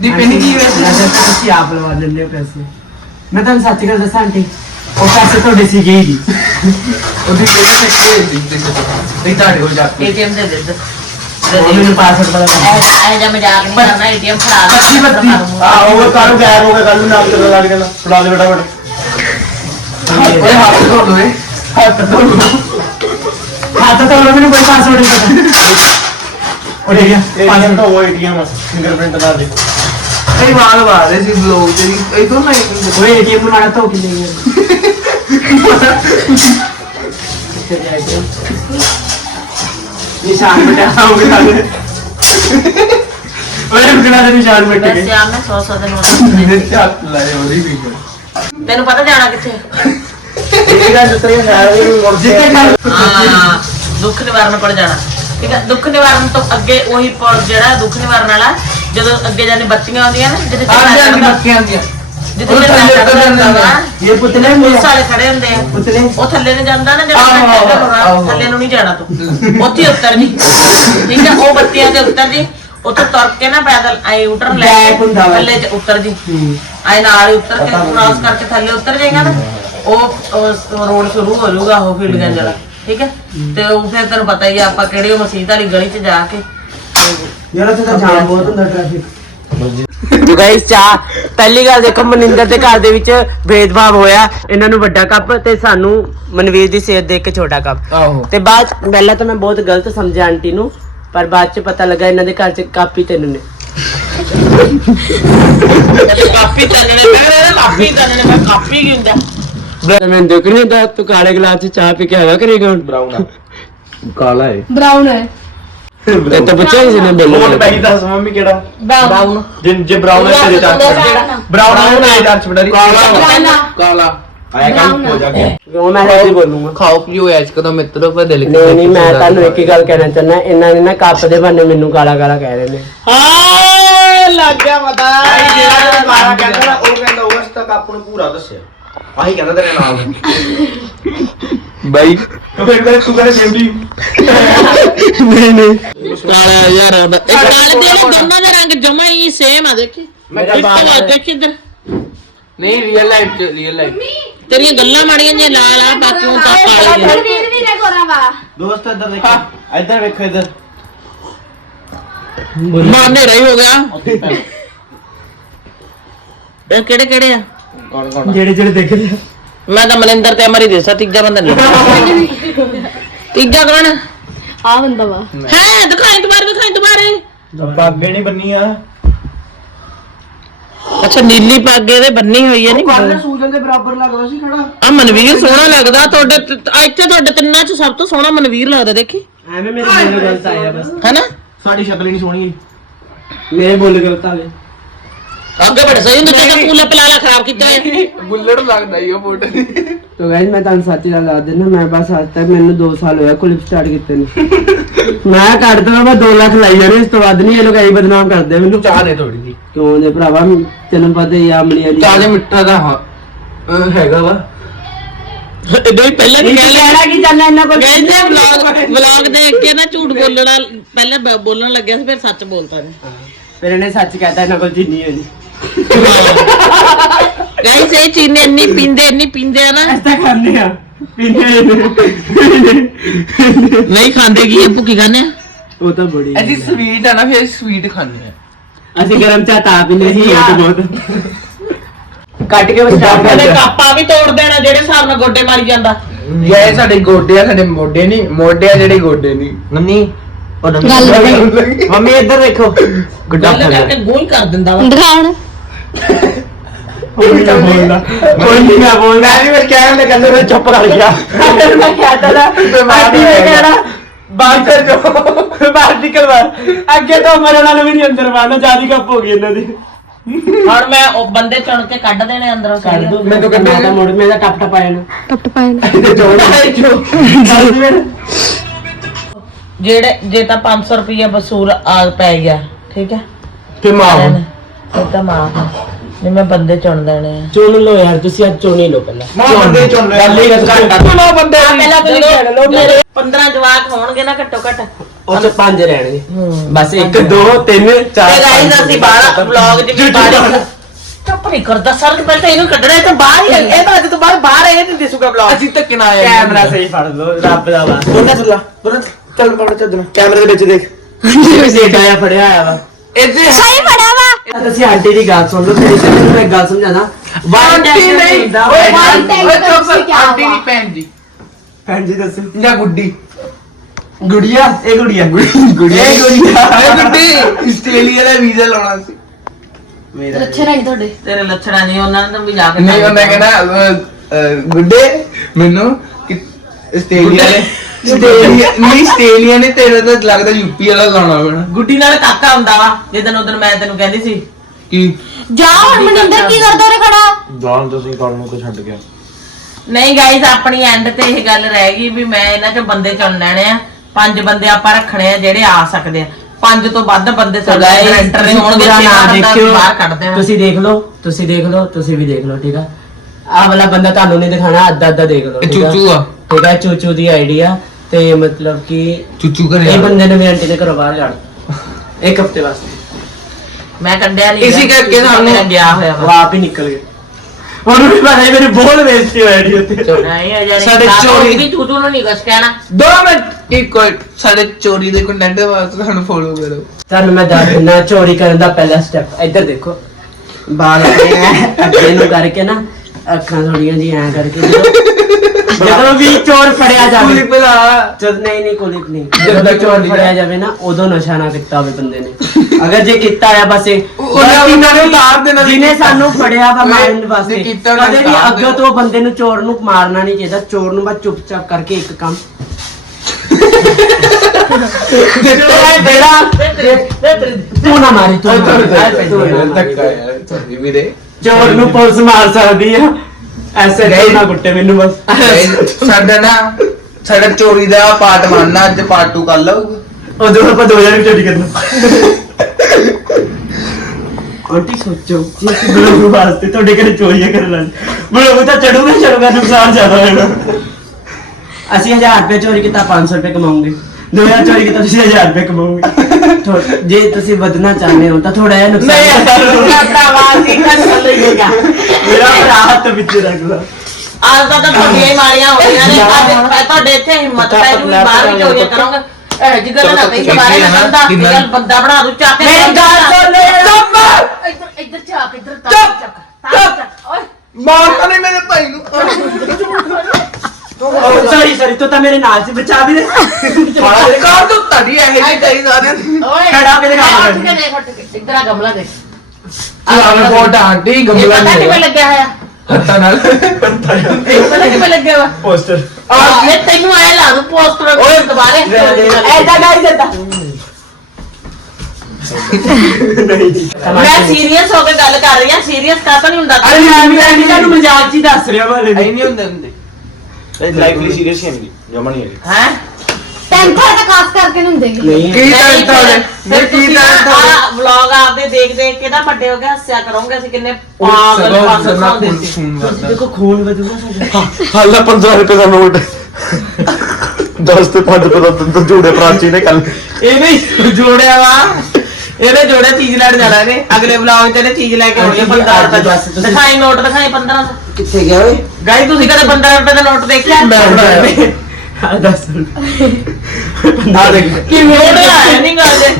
ਦੀ ਪਿਨ ਕੀ ਵੈਸੇ? ਤੁਸੀਂ ਆਪ ਲਵਾ ਦਿੰਦੇ ਹੋ ਪੈਸੇ। ਮੈਂ ਤੁਹਾਨੂੰ ਸੱਚ ਗੱਲ ਦੱਸਾਂ ਆਂਟੀ ਉਹ ਪੈਸੇ ਤੁਹਾਡੇ ਸੀਗੇ ਹੀ ਨਹੀਂ। ਉਹਦੀ ਪਿਨ ਸੱਚੀ ਹੈ ਜੀ ਨਹੀਂ ਤੁਹਾਡੇ ਕੋਲ ਜਾ ਕੇ। ਏਟੀਐਮ ਦੇ ਦੇ ਦੇ। ਉਹ ਮੈਨੂੰ ਪਾਸਵਰਡ ਪਤਾ ਲੱਗਾ ਇਹ ਜਾ ਮਜ਼ਾਕ ਨਹੀਂ ਕਰਨਾ ਏਟੀਐਮ ਫੜਾ ਦੇ। ਪੱਚੀ ਬੱਤੀ। ਆਹ ਉਹ ਕਾਨੂੰ ਗਾਇਬ ਹੋ ਗਿਆ ਕੱਲ ਨੂੰ ਨਾਮ ਤੇ ਲੱਗ ਗਿਆ ਫੜਾ ਦੇ ਬੇਟਾ ਬੇਟਾ ਓਏ ਹੱਥ ਧੋ ਲੋ ਏ ਹੱਥ ਧੋ ਲੋ ਹੱਥ ਤੋਂ ਮੈਨੂੰ ਕੋਈ ਪਾਸਵਰਡ ਨਹੀਂ ਪਤਾ। ਉਹ ਦੇ ਗਿਆ ਇਹ ਪਾਸਵਰਡ ਉਹ ਏਟੀਐਮ ਫਿੰਗਰਪ੍ਰਿੰਟ ਦਾ ਦੇ ਵਾਲ ਵਾਲ ਰਹੇ ਸੀ ਬਲੌਗ ਤੇ ਵੀ। ਇਹ ਤੋਂ ਨਹੀਂ ਓਏ ਏਟੀਐਮ ਨੂੰ ਮਾਰਾ ਧੋ ਕੇ ਲੈ ਗਿਆ ਕਿੱਥੇ ਜਾਏਗਾ ਨਿਸ਼ਾਨ ਮਿਟਾ ਨਾਲੇ ਓਏ ਬਿਨਾ ਦੇ ਨਿਸ਼ਾਨ ਮਿਟ ਗਏ ਵੈਸੇ ਆ ਮੈਂ 100 100 ਦੇ ਨੋਟ ਮੇਰੇ ਹੱਥ ਲਾਏ ਉਹਦੀ ਵੀ। ਤੈਨੂੰ ਪਤਾ ਜਾਣਾ ਕਿੱਥੇ? ਨਾਲ ਜਿੱਤੇ ਕਰ ਹਾਂ ਦੁੱਖ ਨਿਵਾਰਨ ਕੋਲ ਜਾਣਾ। ਠੀਕ ਹੈ ਦੁੱਖ ਨਿਵਾਰਨ ਤੋਂ ਅੱਗੇ ਉਹੀ ਪੁਲ ਜਿਹੜਾ ਦੁੱਖ ਨਿਵਾਰਨ ਵਾਲਾ ਜਦੋਂ ਅੱਗੇ ਜਾਨੇ ਬੱਤੀਆਂ ਆਉਂਦੀਆਂ ਨਾ ਜਿੱਥੇ ਆ ਜਾਂਦੀ ਚੜ੍ਹਦਾ- ਮੱਕੀਆਂ ਦੀਆਂ ਜਿੱਥੇ ਉਹ ਥੱਲੇ ਉਤਰ ਜਾਂਦਾ ਵਾ, ਇਹ ਪੁਤਲੇ ਹੁੰਦੇ ਪੁਲਿਸ ਆ। ਵਾਲੇ ਖੜੇ ਹੁੰਦੇ ਆ। ਪੁਤਲੇ। ਉਹ ਥੱਲੇ ਨੂੰ ਜਾਂਦਾ ਨਾ ਆਹੋ, ਜਦੋਂ ਆਹੋ, ਥੱਲੇ ਨੂੰ ਨਹੀਂ ਜਾਣਾ ਤੂੰ। ਉੱਥੇ ਉਤਰ ਜੀ। ਠੀਕ ਹੈ ਉਹ ਬੱਤੀਆਂ ਤੇ ਉਤਰ ਜੀ। ਉੱਥੇ ਤੁਰ ਕੇ ਨਾ ਪੈਦਲ ਆਏ ਉਤਰਨ ਲੈ Back ਹੁੰਦਾ ਵਾ। ਥੱਲੇ ਚ ਉਤਰ ਜੀ। ਆਏ ਨਾਲ ਹੀ ਉਤਰ ਕੇ ਕ੍ਰਾਸ ਕਰਕੇ ਥੱਲੇ ਉਤਰ ਜਾਏਗਾ ਨਾ। ਉਹ ਰੋਡ ਸ਼ੁਰੂ ਹੋ ਜਾਊਗਾ ਉਹ ਫੀਲਡਾਂ ਜਿਹੜਾ ਠੀਕ ਹੈ। ਤੇ ਉਹ ਫਿਰ ਤੈਨੂੰ ਪਤਾ ਹੀ ਆ ਆਪਾਂ ਕਿਹੜੀ ਉਹ ਮਸਜਿਦ ਵਾਲੀ ਗਲੀ ਚ ਜਾ ਕੇ। ਯਾਰ ਉੱਥੇ ਤਾਂ ਜਾਮ ਬਹੁਤ ਹੁੰਦਾ ਟ੍ਰੈਫਿਕ ਜੋ ਗਾਇਸ ਚਾ ਪਹਿਲੀ ਗੱਲ ਦੇਖੋ ਮਨਿੰਦਰ ਦੇ ਘਰ ਦੇ ਵਿੱਚ ਭੇਦਭਾਵ ਹੋਇਆ। ਇਹਨਾਂ ਨੂੰ ਵੱਡਾ ਕੱਪ ਤੇ ਸਾਨੂੰ ਮਨਵੀਰ ਦੀ ਸੇਧ ਦੇ ਕੇ ਛੋਟਾ ਕੱਪ। ਆਹੋ। ਤੇ ਬਾਅਦ 'ਚ- ਪਹਿਲਾਂ ਤਾਂ ਮੈਂ ਬਹੁਤ ਗਲਤ ਸਮਝਿਆ ਆਂਟੀ ਨੂੰ ਪਰ ਬਾਅਦ ਚ ਪਤਾ ਲੱਗਾ ਇਹਨਾਂ ਦੇ ਘਰ ਚ ਕੱਪ ਹੀ ਤਿੰਨ ਨੇ। ਕਾਪੀ ਤੰਨਣੇ ਮੈਂ ਕਹਿੰਦਾ ਕਾਪੀ ਤੰਨਣੇ ਮੈਂ ਕਾਪੀ ਕੀ ਹੁੰਦਾ? ਬ੍ਰਦਰ ਮੈਂ ਦੇਖ ਨਹੀਂ ਦਾ ਤੂੰ ਕਾਲੇ ਗਲਾਸ ਚ ਚਾਹ ਪੀ ਕੇ ਆਇਆ ਕਰੇਗਾ ਕਾਲਾ ਹੈ ਬ੍ਰਾਊਨ ਹੈ ਤੇ ਤਾਂ ਪੁੱਛਿਆ ਕਿਸੇ ਨੇ ਹੋਰ ਬੋਲਣਾ ਮੈਂ ਹੀ ਦੱਸ ਮੰਮੀ ਕਿਹੜਾ? ਬਰਾਊਨ ਜੇ ਜੇ ਬਰਾਉਨ ਹੈ ਤੇਰੇ ਚਾਰ ਬਰਾਉਨ ਹੈ ਤੇਰੇ ਚਾਰ ਚਪੜਾ ਕਾਲਾ। ਆਇਆ ਕੰਮ ਹੋ ਜਾ ਕੇ। ਕਿਉਂ? ਮੈਂ ਐਸੇ ਬੋਲੂੰਗਾ। ਖਾਓ ਪੀਓ ਐਸ਼ ਕਦੋਂ ਮਿੱਤਰੋ ਪਰ ਦਿਲ ਨਹੀਂ ਨਹੀਂ ਮੈਂ ਤੁਹਾਨੂੰ ਇੱਕ ਹੀ ਗੱਲ ਕਹਿਣਾ ਚਾਹੁੰਦਾ ਇਹਨਾਂ ਨੇ ਨਾ ਕੱਪ ਦੇ ਬਹਾਨੇ ਮੈਨੂੰ ਕਾਲਾ ਕਾਲਾ ਕਹਿ ਰਹੇ ਨੇ। ਹਾਂ ਲੱਗ ਗਿਆ ਪਤਾ। ਜਿਹੜਾ ਮਾਰਾ ਕਹਿੰਦਾ ਨਾ ਉਹ ਕਹਿੰਦਾ ਉਸ ਤੱਕ ਆਪ ਨੂੰ ਪੂਰਾ ਦੱਸਿਆ। ਆਹੀ ਕਹਿੰਦਾ ਤੇਰੇ ਨਾਮ ਬਾਈ। ਫਿਰ ਕਹਿੰਦਾ ਤੂੰ ਕਹਿੰਦਾ ਸੇਮ ਨਹੀਂ ਨਹੀਂ। ਕਾਲਾ ਯਾਰ ਇਹ ਕਾਲੇ ਦੇ ਦੋਨਾਂ ਦੇ ਰੰਗ ਜਮਾ ਹੀ ਸੇਮ ਆ ਦੇਖੀ। ਮੇਰਾ ਬਾਲ ਆ। ਦੇਖ ਇੱਧਰ। ਨਹੀਂ ਰੀਅਲ ਲਾਈਫ ਚ ਰੀਅਲ ਲਾਈਫ ਤੇਰੀਆਂ ਗੱਲਾਂ ਮਾੜੀਆਂ ਜੇ ਲਾਲ ਆ ਬਾਕੀ ਉਹ ਤਾਂ ਕਾਲੀ ਆ ਵੀਰ ਵੀ ਰੇ ਗੋਰਾ ਵਾ ਦੋਸਤ ਇੱਧਰ ਦੇਖ। ਇੱਧਰ ਵੇਖੋ ਇੱਧਰ। ਮਾਂ ਹਨੇਰਾ ਹੀ ਹੋ ਗਿਆ ਇਹ ਕਿਹੜੇ ਕਿਹੜੇ ਆ? ਜਿਹੜੇ ਜਿਹੜੇ ਦੇਖ ਰਹੇ ਮੈਂ ਤਾਂ ਮਨਿੰਦਰ ਤੇ ਅਮਰੀ ਦੇਸਾ ਤੀਜਾ ਬੰਦਾ ਨਹੀਂ ਤੀਜਾ ਕੌਣ ਆ? ਬੰਦਾ ਵਾ। ਹੈ ਦਿਖਾਈ ਦੁਬਾਰਾ ਦਿਖਾਈ ਦੁਬਾਰਾ। ਬਾਗੇ ਨਹੀਂ ਬੰਨੀ ਆ। ਅੱਛਾ ਨੀਲੀ ਪੱਗ ਇਹਦੇ ਬੰਨੀ ਹੋਈ ਹੈ ਨਹੀਂ ਸੂਜਨ ਦੇ ਬਰਾਬਰ ਲੱਗਦਾ ਸੀ ਖੜਾ। ਆ ਮਨਵੀਰ ਸੋਹਣਾ ਲੱਗਦਾ ਤੁਹਾਡੇ ਤ- ਆ ਇੱਥੇ ਤੁਹਾਡੇ ਤਿੰਨਾਂ ਚ ਸਭ ਤੋਂ ਸੋਹਣਾ ਮਨਵੀਰ ਲੱਗਦਾ ਦੇਖੀ। ਐਵੇਂ ਮੇਰੇ ਬੋਲ ਗਲਤ ਆਇਆ ਬਸ। ਹੈਨਾ? ਸਾਡੀ ਸ਼ਕਲ ਹੀ ਨਹੀਂ ਸੋਹਣੀ। ਮੇਰੇ ਬੋਲ ਗਲਤ ਆ ਗਏ। ਅੱਗੇ ਬੜੇ ਸਹੀ ਹੁੰਦੇ ਤੇ ਪੂਲਾ ਪਲਾਲਾ ਖਰਾਬ ਕੀਤਾ ਹੈ ਬੁੱਲਟ ਲੱਗਦਾ ਈ ਉਹ ਫੋਟੋ ਤੋ ਗਾਇਸ ਮੈਂ ਤੁਹਾਨੂੰ ਸੱਚ ਗੱਲ ਦੱਸ ਦਿੰਦਾ ਮੈਂ ਬਸ ਅੱਜ ਤੱਕ ਮੈਨੂੰ 2 ਸਾਲ ਹੋਇਆ ਕੁਲਿਪ ਸਟਾਰਟ ਕੀਤੇ ਨੂੰ। ਮੈਂ ਕੱਢ ਦਵਾਂ ਮੈਂ 2 ਲੱਖ ਲਾਈ ਜਾਣੇ ਇਸ ਤੋਂ ਵੱਧ ਨਹੀਂ ਇਹ ਲੋਕ ਐਂ ਬਦਨਾਮ ਕਰਦੇ ਆ ਮੈਨੂੰ। ਚਾਹ ਦੇ ਥੋੜੀ ਜੀ ਕਿਉਂ ਦੇ ਭਰਾਵਾ ਤੈਨੂੰ ਪਤਾ ਹੀ ਆ ਅਮਲੀਆਂ ਦੀ 40 ਮੀਟਰ ਦਾ ਹਾਂ ਅਹ ਹੈਗਾ ਵਾ। ਹੀ ਪਹਿਲਾਂ ਨਹੀਂ ਕਹਿਣਾ ਕੀ ਚਾਹੁੰਦਾ ਇਹਨਾਂ ਕੋਲ? ਕਹਿੰਦੇ ਵਲੌਗ ਵਲੌਗ ਦੇਖ ਕੇ ਨਾ ਝੂਠ ਬੋਲਣਾ ਪਹਿਲਾਂ ਬ- ਬੋਲਣ ਲੱਗਿਆ ਸੀ ਫਿਰ ਸੱਚ ਬੋਲਤਾ ਨੇ। ਫਿਰ ਇਹਨੇ ਸੱਚ ਕਹਿਤਾ ਇਹਨਾਂ ਕੋਲ ਜਿੰਨੀ ਹੋਈ। ਗਾਇਸ ਇਹ ਚੀਨੇ ਇੰਨੀ ਪੀਂਦੇ ਇੰਨੀ ਪੀਂਦੇ ਆ ਨਾ। ਐਸਾ ਖਾਂਦੇ ਆ। ਪੀਂਦੇ ਨਹੀਂ ਖਾਂਦੇ ਕੀ ਇਹ ਭੁੱਕੀ ਖਾਂਦੇ ਆ? ਉਹ ਤਾਂ ਬੜੀ ਅਸੀਂ ਸਵੀਟ ਆ। ਨਾ ਫਿਰ ਸਵੀਟ ਖਾਂਦੇ ਆ। ਅਸੀਂ ਗਰਮ ਚਾਹ ਤਾਂ ਪੀਂਦੇ ਸੀ ਇਹ ਤਾਂ ਬਹੁਤ। ਕੱਟ ਕੇ ਸਟਾਰਟ ਕਹਿੰਦੇ ਕਾਪਾ ਵੀ ਤੋੜ ਦੇਣਾ ਜਿਹੜੇ ਹਿਸਾਬ ਨਾਲ ਗੋਡੇ ਮਾਰੀ ਜਾਂਦਾ। ਇਹ ਸਾਡੇ ਗੋਡੇ ਆ ਸਾਡੇ ਮੋਢੇ ਨਹੀਂ ਮੋਢੇ ਆ ਜਿਹੜੇ ਗੋਡੇ ਨਹੀਂ। ਨੰਨੀ ਉਹ ਮੰਮੀ ਇੱਧਰ ਦੇਖੋ। ਗੁੱਡਾ ਕਰਕੇ ਗੂੰ ਕਰ ਦਿੰਦਾ ਵਾ। ਦਿਖਾਉਣ ਕੋਈ ਨਾ ਬੋਲਦਾ। ਕੋਈ ਨਹੀਂ ਨਾ ਬੋਲਦਾ। ਮੈਂ ਵੀ ਮੈਂ ਕਹਿਣ ਲੱਗਾ ਕਹਿੰਦੇ ਮੈਂ ਚੁੱਪ ਕਰ ਗਿਆ। ਫਿਰ ਮੈਂ ਕਹਤਾ ਨਾ ਆਂਟੀ ਨੇ ਕਹਿਣਾ ਬਾਹਰ ਚਲ ਜਾਓ ਬਾਹਰ ਨਿਕਲ ਬਾਹਰ ਅੱਗੇ ਤਾਂ ਮਰਨ ਨਾਲ ਵੀ ਨਹੀਂ ਅੰਦਰ ਵਾਣਾ ਜਿਆਦੀ ਕੱਪ ਹੋ ਗਈ ਇਹਨਾਂ ਦੀ। ਹੁਣ ਮੈਂ ਉਹ ਬੰਦੇ ਚੁਣ ਕੇ ਕੱਢ ਦੇਣੇ ਅੰਦਰੋਂ ਸਾਰੇ। ਮੈਂ ਤਾਂ ਕੱਢਿਆ ਤਾਂ ਮੁੜ ਮੇਰਾ ਟਪ ਟਪ ਆਇਆ ਨਾ ਟਪ ਪਾਇਨ ਤੇ ਜੋੜਾ ਹੈ ਜੋ। ਦੱਸ ਫਿਰ। ਜਿਹੜੇ ਜੇ ਤਾਂ 500 ਰੁਪਏ ਵਸੂਲ ਆ ਪੈ ਗਿਆ ਠੀਕ ਹੈ? ਤੇ ਮਾਂ ਤਾਂ ਮਾਫ ਨਹੀਂ ਮੈਂ ਬੰਦੇ ਚੁਣ ਦੇਣੇ ਆ। ਚੁਣ ਲਓ ਯਾਰ ਤੁਸੀਂ ਅੱਜ ਚੁਣ ਹੀ ਲਓ ਪਹਿਲਾਂ। ਮਾਂ ਬੰਦੇ ਚੁਣ ਲੈ ਗੱਲ ਹੀ ਘੱਟ ਬੰਦੇ। ਪਹਿਲਾਂ ਤੁਸੀਂ ਕਹਿ ਲਓ ਮੇਰੇ 15 ਜਵਾਕ ਹੋਣਗੇ ਨਾ ਘੱਟੋ ਘੱਟ। ਉਹ ਚ ਪੰਜ ਰਹਿਣਗੇ। ਬਸ 1 2 3 4 ਤੇ ਗਾਈਜ਼ ਅਸੀਂ ਬਾਹਰ ਵਲੌਗ ਚ ਵੀ ਬਾਹਰ ਚੁੱਪ ਨਹੀਂ ਕਰਦਾ ਸਰ ਪਹਿਲਾਂ ਤਾਂ ਇਹਨੂੰ ਕੱਢਣਾ ਇਹ ਤਾਂ ਬਾਹਰ ਹੀ ਇਹ ਤਾਂ ਅੱਜ ਤੋਂ ਬਾਅਦ ਬਾਹਰ ਇਹ ਨਹੀਂ ਦਿਸੂਗਾ ਵਲੌਗ ਅਸੀਂ ਧੱਕਣਾ ਆਇਆ ਕੈਮਰਾ ਸਹੀ ਫੜ ਲਓ ਰੱਬ ਦਾ ਵਾ ਬੋਲਣਾ ਚੱਲਾ ਬੋਲਣਾ। ਚੱਲ ਪੜ ਚੱਲ ਕੈਮਰੇ ਦੇ ਵਿੱਚ ਦੇਖ। ਸੇਟ ਆਇਆ ਫੜਿਆ ਆਇਆ ਵਾ। ਇੱਥੇ ਸਹੀ ਫੜਿਆ ਵਾ। ਤੁਸੀਂ ਆਂਟੀ ਦੀ ਗੱਲ ਸੁਣ ਲਓ ਤੇਰੀ ਤੈਨੂੰ ਮੈਂ ਇੱਕ ਗੱਲ ਸਮਝਾਣਾ। ਆਂਟੀ ਨਹੀਂ ਓਏ One time ਓਏ ਤਾਂ ਚੁੱਪ ਤੁਸੀਂ ਕਿਆ ਆਂਟੀ ਵਾ? ਨਹੀਂ ਭੈਣ ਜੀ। ਭੈਣ ਜੀ ਦੱਸੋ। ਜਾਂ ਗੁੱਡੀ। ਗੁੜੀਆ? ਇਹ ਗੁੜੀਆ ਗੁੜੀਆ। ਇਹ ਗੁੜੀਆ। ਓਏ ਗੁੱਡੀ। ਆਸਟ੍ਰੇਲੀਆ ਦਾ ਵੀਜ਼ਾ ਲਾਉਣਾ ਸੀ। ਲੱਛਣ ਹੈ ਤੁਹਾਡੇ। ਤੇਰੇ ਲੱਛਣਾਂ ਨਹੀਂ ਉਹਨਾਂ ਨੇ ਵੀ ਜਾ ਕੇ ਨਹੀਂ ਗੁੱਡੇ ਮੈਨੂੰ ਕਿ- ਆਸਟ੍ਰੇਲੀਆ ਦੇ ਨਹੀਂ ਆਸਟ੍ਰੇਲੀਆ ਨੇ ਤੇਰੇ ਤਾਂ ਲੱਗਦਾ ਯੂਪੀ ਵਾਲਾ ਲਾਉਣਾ ਪੈਣਾ ਗੁੱਡੀ ਨਾਲ ਕਾਕਾ ਹੁੰਦਾ ਵਾ ਜਿੱਦਨ ਉਦੋਂ ਮੈਂ ਤੈਨੂੰ ਕਹਿੰਦੀ ਸੀ। ਕੀ? ਜਾ ਹੁਣ ਮਨਿੰਦਰ ਕੀ ਕਰਦਾ ਉਰੇ ਖੜਾ? ਜਾਨ ਤੁਸੀਂ ਕਾਲ ਨੂੰ ਕੋ ਛੱਡ ਗਿਆ ਨਹੀਂ ਗਾਈਜ਼ ਆਪਣੀ ਐਂਡ ਤੇ ਇਹ ਗੱਲ ਰਹਿ ਗਈ ਵੀ ਮੈਂ ਇਹਨਾਂ ਚੋਂ ਬੰਦੇ ਚੁਣ ਲੈਣੇ ਆ। ਪੰਜ ਬੰਦੇ ਆਪਾਂ ਰੱਖਣੇ ਆ ਜਿਹੜੇ ਆ ਸਕਦੇ ਆ। ਪੰਜ ਤੋਂ ਵੱਧ ਬੰਦੇ ਸਾਡੇ ਹੋਣਗੇ ਨਾ ਦੇਖਿਓ। ਬਾਹਰ ਕੱਢ ਦੇਣਾ। ਤੁਸੀਂ ਦੇਖ ਲਓ ਤੁਸੀਂ ਦੇਖ ਲਓ ਤੁਸੀਂ ਵੀ ਦੇਖ ਲਓ ਠੀਕ ਆ? ਆਹ ਵਾਲਾ ਬੰਦਾ ਤੁਹਾਨੂੰ ਨਹੀਂ ਦਿਖਾਣਾ ਅੱਧਾ ਅੱਧਾ ਦੇਖ ਲਓ ਇਹ ਠੀਕ ਆ? ਚੂਚੂ ਆ। ਠੀਕ ਚੂਚੂ ਦੀ ਆਈਡੀਆ ਤੇ ਮਤਲਬ ਕਿ ਚੂਚੂ ਕਰੇ ਇਹ ਬੰਦੇ ਨੇ ਵੀ ਆਂਟੀ ਘਰੋਂ ਬਾਹਰ ਕੱਢ ਇੱਕ ਹਫ਼ਤੇ ਵਾਸਤੇ। ਮੈਂ ਕੱਢਿਆ ਨਹੀਂ ਇਸੀ ਕਰਕੇ ਸਾਨੂੰ- ਮੇਰਾ ਗਿਆ ਹੋਇਆ ਉਹ ਵਾ। ਆਪ ਹੀ ਨਿਕਲ ਗਏ। ਉਹਨੂੰ ਵੀ ਪਤਾ ਨਹੀਂ ਮੇਰੇ ਬਹੁਤ ਬੇਇੱਜ਼ਤੀ ਹੋਈ ਆਈਡੀ ਉੱਤੇ। ਨਹੀਂ ਅਜੇ ਸਾਡੇ ਸਾਡੇ ਚੋਰੀ- ਦੀ ਚੂਚੂ ਨੂੰ ਨਹੀਂ ਕੁਛ ਕਹਿਣਾ। ਦੋ ਮਿੰਟ। ਇੱਕ ਕੋਈ ਸਾਡੇ ਚੋਰੀ ਦੇ ਕੰਟੈਂਟ ਵਾਸਤੇ ਸਾਨੂੰ ਫੋਲੋ ਕਰੋ। ਤੁਹਾਨੂੰ ਮੈਂ ਦੱਸ ਦਿੰਦਾ ਚੋਰੀ ਕਰਨ ਦਾ ਪਹਿਲਾ ਸਟੈਪ ਇੱਧਰ ਦੇਖੋ। ਬਾਲ ਆਪਣੇ ਐਂ ਅੱਗੇ ਨੂੰ ਕਰਕੇ ਨਾ ਅੱਖਾਂ ਥੋੜੀਆਂ ਜੀ ਐਂ ਕਰਕੇ ਜਦੋਂ ਜਦੋਂ ਵੀ ਚੋਰ ਫੜਿਆ ਜਾਵੇ। ਕੁਲੀ ਪਲਾ ਜਦ ਨਹੀਂ ਨਹੀਂ ਕੁਲਿਪ ਨਹੀਂ। ਜਦੋਂ ਚੋਰ ਫੜਿਆ ਜਾਵੇ ਨਾ ਉਦੋਂ ਨਸ਼ਾ ਨਾ ਕੀਤਾ ਹੋਵੇ ਬੰਦੇ ਨੇ। ਅਗਰ ਜੇ ਕੀਤਾ ਆ ਬਸ ਇਹ। ਉਹਨੇ ਉਹਨਾਂ ਨੂੰ ਉਤਾਰ ਦੇਣਾ ਸੀ। ਜਿਹਨੇ ਸਾਨੂੰ ਫੜਿਆ ਵਾ ਮਾਰਨ ਵਾਸਤੇ। ਕਦੇ ਵੀ ਅੱਗੇ ਤੋਂ ਬੰਦੇ ਨੂੰ ਚੋਰ ਨੂੰ ਮਾਰਨਾ ਨਹੀਂ ਚਾਹੀਦਾ। ਚੋਰ ਨੂੰ ਬਸ ਚੁੱਪਚਾਪ ਕਰਕੇ ਇੱਕ ਕੰਮ। ਤੂੰ ਨਾ ਮਾਰੀ ਤੂੰ ਨਾ ਮਾਰੀ, ਤੂੰ ਨਾ ਮਾਰੀ। ਧੱਕਾ ਯਾਰ ਸੌਰੀ ਵੀਰੇ ਚੋਰ ਨੂੰ ਪੁਲਿਸ ਮਾਰ ਸਕਦੀ ਆ। ਐਸੇ ਨਹੀਂ। ਨਾ ਕੁੱਟੇ ਮੈਨੂੰ ਬਸ? ਸਾਡਾ ਨਾ ਸਾਡਾ ਚੋਰੀ ਦਾ ਪਾਰਟ ਮੰਨਣਾ ਅੱਜ ਪਾਰਟ 2 ਕਰ ਲਊਗਾ ਉਦੋਂ ਆਪਾਂ 2000 ਵੀ ਚੋਰੀ ਕਰਨਾ। ਆਂਟੀ ਸੋਚੋ ਜੇ ਅਸੀਂ ਬਲੌਗ ਵਾਸਤੇ ਤੁਹਾਡੇ ਘਰੇ ਚੋਰੀਆਂ ਕਰਨ ਲੱਗ ਬਲੌਗ ਤਾਂ ਚੜੂਗਾ ਚੜੂਗਾ ਨੁਕਸਾਨ ਜ਼ਿਆਦਾ ਹੋਏਗਾ ਅਸੀਂ 1000 ਰੁਪਏ ਚੋਰੀ ਕੀਤਾ 500 ਰੁਪਏ ਕਮਾਉਂਗੇ। 2000 ਚੋਰੀ ਕੀਤਾ ਤੁਸੀਂ 1000 ਰੁਪਏ ਕਮਾਉਂਗੇ। ਜੇ ਤੁਸੀਂ ਵਧਣਾ ਚਾਹੁੰਦੇ ਹੋ ਤਾਂ ਥੋੜਾ ਜਿਹਾ ਨੁਕਸਾਨ ਮੇਰਾ ਭਰਾਵਾ ਸੀ ਕਰ ਲੱਗੇਗਾ ਮੇਰਾ ਭਰਾ ਹੱਥ ਵਿੱਚ ਰੱਖਦਾ ਅੱਜ ਤਾਂ ਤੁਹਾਡੀਆਂ ਹੀ ਮਾਰੀਆਂ ਹੋਈਆਂ ਨੇ। ਅੱਜ ਤੁਹਾਡੇ ਇੱਥੇ ਹਿੰਮਤ ਪੈ ਜੂਗੀ ਬਾਹਰ ਵੀ ਚੋਰੀਆਂ ਕਰੋਗੇ। ਇਹ ਜੀ ਗੱਲ ਨਾ ਕਹੀਂ ਬਾਰੇ ਨਾ ਕਿੰਨਾ- ਗੱਲ ਬੰਦਾ ਬਣਾ ਦੂ ਚੱਕ ਮੇਰੀ ਗੱਲ ਸੁਣ ਲੈ। ਇੱਧਰ ਇੱਧਰ ਚੱਕ ਇੱਧਰ ਤੱਕ ਚੱਕ ਤੱਕ ਚੱਕ। ਓਏ। ਮਾਰਤਾ ਨਹੀਂ ਮੇਰੇ ਭਾਈ ਨੂੰ। ਸੌਰੀ ਸੌਰੀ ਤੂੰ ਤਾਂ ਮੇਰੇ ਨਾਲ ਸੀ ਬਚਾ ਵੀ ਦੇ। ਕਾਰ ਤੋਂ ਤੁਹਾਡੀ ਇਹ ਜਿਹੀ ਕਰੀ ਸਾਰਿਆਂ ਦੀ ਓਏ ਖੜਾ ਹੋ ਕੇ ਦਿਖਾ ਉੱਠ ਕੇ ਦੇਖ ਉੱਠ ਕੇ। ਇੱਧਰ ਆ ਗਮਲਾ ਦੇਖ। ਆਹ ਬਹੁਤ ਆਂਟੀ ਇਹ ਗਮਲਾ ਪਤਾ ਕਿਵੇਂ ਨਹੀਂ ਲੱਗਿਆ ਹੋਇਆ? ਹੱਥਾਂ ਨਾਲ। ਇਹ ਪਤਾ ਕਿਵੇਂ ਲੱਗਿਆ ਵਾ ਪੋਸਟਰ। ਆਹ ਇਹ ਤੈਨੂੰ ਐ ਲਾ ਦੂ ਪੋਸਟਰ ਓਏ ਦੁਬਾਰੇ। ਐਦਾਂ ਗਾਈ ਦਿੱਤਾ ਮੈਂ ਸੀਰੀਅਸ ਹੋ ਕੇ ਗੱਲ ਕਰ ਰਹੀ ਹਾਂ ਸੀਰੀਅਸ ਕਾਹਤੋਂ ਨਹੀਂ ਹੁੰਦਾ? ਅਰੇ ਮੈਂ ਵੀ ਤੁਹਾਨੂੰ ਮਜ਼ਾਕ ਚ ਹੀ ਦੱਸ ਰਿਹਾ ਵਾਲੇ ਐ ਨਹੀਂ ਹੁੰਦੇ ਹੁੰਦੇ। ਲਾਈਫਲੀ ਸੀਰੀਅਸ ਨਹੀਂ ਜਮਾ ਨਹੀਂ ਹੈਗੀ। ਹੈ? ਟੈਂਥਰ ਤਾਂ ਖਾਸ ਕਰਕੇ ਨਹੀਂ ਹੁੰਦੇ ਗੇ। ਨਹੀਂ। ਕੀ ਨਹੀਂ ਕਰਤਾ ਉਹਨੇ ਫਿਰ ਮੈਂ ਕੀ ਤੁਸੀਂ ਕਰਤਾ ਆ ਵਲੌਗ ਆਪਦੇ ਦੇਖ ਦੇਖ ਕੇ ਨਾ ਵੱਡੇ ਹੋ ਗਏ ਹੱਸਿਆ ਕਰੋਗੇ ਅਸੀਂ ਕਿੰਨੇ ਪਾਗਲ ਸਗੋਂ ਪਾਗਲ ਸਗੋਂ ਹੁੰਦੇ ਸੀ। ਖੂਨ ਵਰਦਾ ਦੇਖੋ ਖੂਨ ਵਧੂਗਾ ਸਾਡਾ ਹਾਲਾ 15 ਰੁਪਏ ਦਾ ਨੋਟ। 10 ਤੇ 5 ਰੁਪਏ ਦਾ ਤਾਂ ਜੋੜੇ ਪ੍ਰਾਚੀ ਨੇ ਕੱਲ ਇਹ ਨਹੀਂ ਜੋੜਿਆ ਵਾ। ਇਹਨੇ ਜੋੜਿਆ ਚੀਜ਼ ਲੈਣ ਜਾਣਾ ਇਹਨੇ। ਅਗਲੇ ਵਲੌਗ 'ਚ ਇਹਨੇ ਚੀਜ਼ ਲੈ ਕੇ ਆਉਣੀ ਹੈ ਆਂਟੀ ਜੀ, 15 ਅੱਜ ਬਸ ਰੁਪਏ ਦਿਖਾਈ ਨੋਟ ਦਿਖਾਈ 1500 ਕਿੱਥੇ ਗਿਆ ਓਏ? ਗਾਈ ਤੁਸੀਂ ਕਦੇ 15 ਰੁਪਏ ਦਾ ਨੋਟ ਦੇਖਿਆ? ਮੈਂ ਬਣਾਇਆ। ਆ ਦੱਸ। ਆ ਦੇਖ। ਕਿ ਨੋਟ ਆਇਆ ਨਹੀਂ ਗੱਲ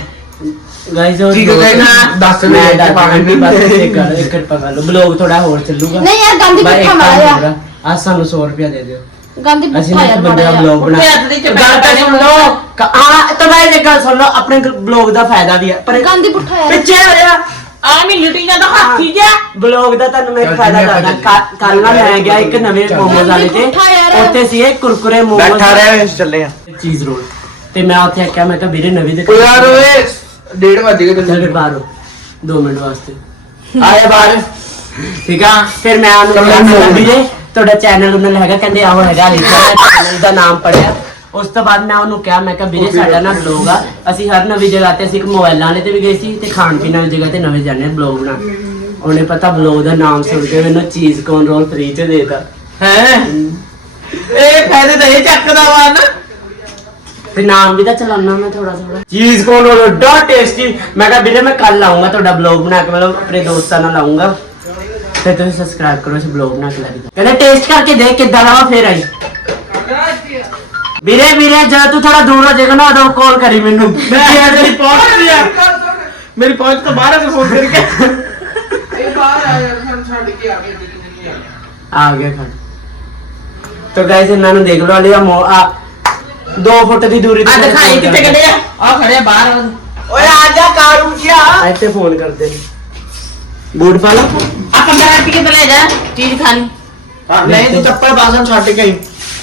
ਗਾਇਸ ਉਹ ਠੀਕ ਹੈ guys, ਦੱਸ ਮੈਂ ਦੇ ਦੱਸ ਪਾਣੀ ਦਿੰਦੀ, ਬਸ ਦੇ। ਇੱਕ ਕਰ ਇੱਕ ਲਓ। ਬਲੌਗ ਥੋੜਾ ਹੋਰ ਚੱਲੂਗਾ। ਨਹੀਂ ਯਾਰ ਗਾਂਧੀ ਬਸ ਇੱਕ ਮਾਰਿਆ। ਅੱਜ ਸਾਨੂੰ 100 ਰੁਪਿਆ ਦੇ ਦਿਓ। ਗਾਂਧੀ ਅਸੀਂ ਪੁੱਠਾ ਨਾ ਇੱਕ ਯਾਰ ਬੰਦੇ ਦਾ ਮਾਰਿਆ। ਬਲੌਗ ਬਣਾ ਉੱਤੇ ਹੱਥ ਦੀ ਚਪੇੜ ਗੱਲ ਤਾਂ ਸੁਣ ਲਓ। ਹਾਂ ਤਾਂ ਮੈਂ ਇੱਕ ਗੱਲ ਸੁਣ ਲਓ। ਆਪਣੇ ਬਲੌਗ ਦਾ ਫਾਇਦਾ ਵੀ ਹੈ। ਪਰ ਗਾਂਧੀ ਪੁੱਠਾ ਯਾਰ। ਪਿੱਛੇ ਹੋ ਜਾ। ਆ ਮੈਂ ਲਿਟੀ ਜਾਂਦਾ ਹਾਥੀ ਜਾ ਬਲੌਗ ਦਾ ਤੁਹਾਨੂੰ ਮੈਂ ਇੱਕ ਫਾਇਦਾ ਦੱਸਦਾ ਕੱਲ ਨਾ ਮੈਂ ਗਿਆ ਇੱਕ ਨਵੇਂ ਮੋਮੋਜ਼ ਵਾਲੇ ਤੇ। ਉੱਥੇ ਸੀ ਇਹ ਕੁਰਕੁਰੇ ਮੋਮੋਜ਼। ਬੈਠਾ ਰਹਿ ਚੱਲੇ ਆ। ਚੀਜ਼ ਰੋਲ ਤੇ ਮੈਂ ਉੱਥੇ ਆਖਿਆ ਮੈਂ ਕਿਹਾ ਵੀਰੇ ਨਵੀਂ ਦੁਕਾਨ ਯਾਰ ਓਏ ਡੇਢ ਵੱਜ ਗਏ ਤੇ ਬਾਹਰ ਹੋ 2 ਮਿੰਟ ਵਾਸਤੇ। ਆਇਆ ਬਾਹਰ। ਠੀਕ ਆ? ਫਿਰ ਮੈਂ ਉਹਨੂੰ ਕਿਹਾ ਵੀਰੇ ਤੁਹਾਡਾ ਚੈਨਲ ਉਹਨਾਂ ਨੇ ਹੈਗਾ ਕਹਿੰਦੇ ਆਹੋ ਹੈਗਾ ਲਿਖਿਆ ਚੈਨਲ ਦਾ ਨਾਮ ਪੜਿਆ। ਉਸ ਤੋਂ ਬਾਅਦ ਮੈਂ ਉਹਨੂੰ ਕਿਹਾ ਮੈਂ ਕਿਹਾ ਵੀਰੇ ਸਾਡਾ ਨਾ ਬਲੌਗ ਆ। ਅਸੀਂ ਹਰ ਨਵੀਂ ਜਗ੍ਹਾ ਤੇ ਅਸੀਂ ਇੱਕ ਮੋਬਾਈਲਾਂ ਵਾਲੇ ਤੇ ਵੀ ਗਏ ਸੀ ਤੇ ਖਾਣ ਪੀਣ ਵਾਲੀ ਜਗ੍ਹਾ ਤੇ ਨਵੇਂ ਜਾਂਦੇ ਬਲੌਗ ਬਣਾ ਉਹਨੇ ਪਤਾ ਬਲੌਗ ਦਾ ਨਾਮ ਸੁਣ ਕੇ ਮੈਨੂੰ ਚੀਜ਼ ਕੌਨ ਰੋਲ ਫ੍ਰੀ ਚ ਦੇਤਾ। ਹੈ? ਇਹ ਫਾਇਦੇ ਤਾਂ ਇਹ ਚੱਕਦਾ ਵਾ ਨਾ। ਤੇ ਨਾਮ ਵੀ ਤਾਂ ਚਲਾਉਣਾ ਮੈਂ ਥੋੜਾ ਥੋੜਾ ਚੀਜ਼ ਕੌਨ ਰੋਲ ਡਾ ਟੇਸਟੀ ਮੈਂ ਕਿਹਾ ਵੀਰੇ ਮੈਂ ਕੱਲ ਆਉਂਗਾ ਤੁਹਾਡਾ ਬਲੌਗ ਬਣਾ ਕੇ ਮਤਲਬ ਆਪਣੇ ਦੋਸਤਾਂ ਨਾਲ ਆਉਂਗਾ ਤੇ ਤੁਸੀਂ ਸਬਸਕ੍ਰਾਈਬ ਕਰੋ ਇਸ ਬਲੌਗ ਬਣਾ ਕੇ ਲੱਗੀ ਕਹਿੰਦੇ ਟੇਸਟ ਕਰਕੇ ਦੇਖ ਕਿੱਦਾਂ ਦਾ ਵਾ ਫੇਰ ਆਈ। ਵੀਰੇ ਵੀਰੇ ਜਦ ਤੂੰ ਥੋੜਾ ਦੂਰ ਹੋ ਜਾਏਗਾ ਨਾ ਉਦੋਂ ਕਾਲ ਕਰੀ ਮੈਨੂੰ। ਮੈਂ ਤੇਰੀ ਪਹੁੰਚ ਰਹੀ ਆ। ਮੇਰੀ ਪਹੁੰਚ ਤੋਂ ਬਾਹਰ ਆ ਫੋਨ ਕਰਕੇ ਇਹ ਬਾਹਰ ਆ ਯਾਰ ਸਾਨੂੰ ਛੱਡ ਕੇ ਆ ਗਏ ਤੇ ਨਹੀਂ ਆ ਆ ਗਿਆ ਖੜ ਤੋ ਗਾਇਸ ਇਹਨਾਂ ਨੂੰ ਦੇਖ ਲਓ ਅਲੀ ਆ 2 ਫੁੱਟ ਦੀ ਦੂਰੀ ਆ ਦਿਖਾਈ ਕਿੱਥੇ ਕੱਢੇ ਆ ਆ ਖੜੇ ਆ ਬਾਹਰ। ਓਏ ਆ ਜਾ ਕਾਰੂ ਜਿਆ। ਇੱਥੇ ਫੋਨ ਕਰਦੇ ਨੇ। ਬੂਟ ਪਾ ਲਾ। ਆ 15 ਰੁਪਏ ਤੇ ਲੈ ਜਾ ਚੀਜ਼ ਖਾਣੀ। ਨਹੀਂ ਤੂੰ ਚੱਪਲ ਬਾਸਨ ਛੱਡ ਕੇ ਆਈ।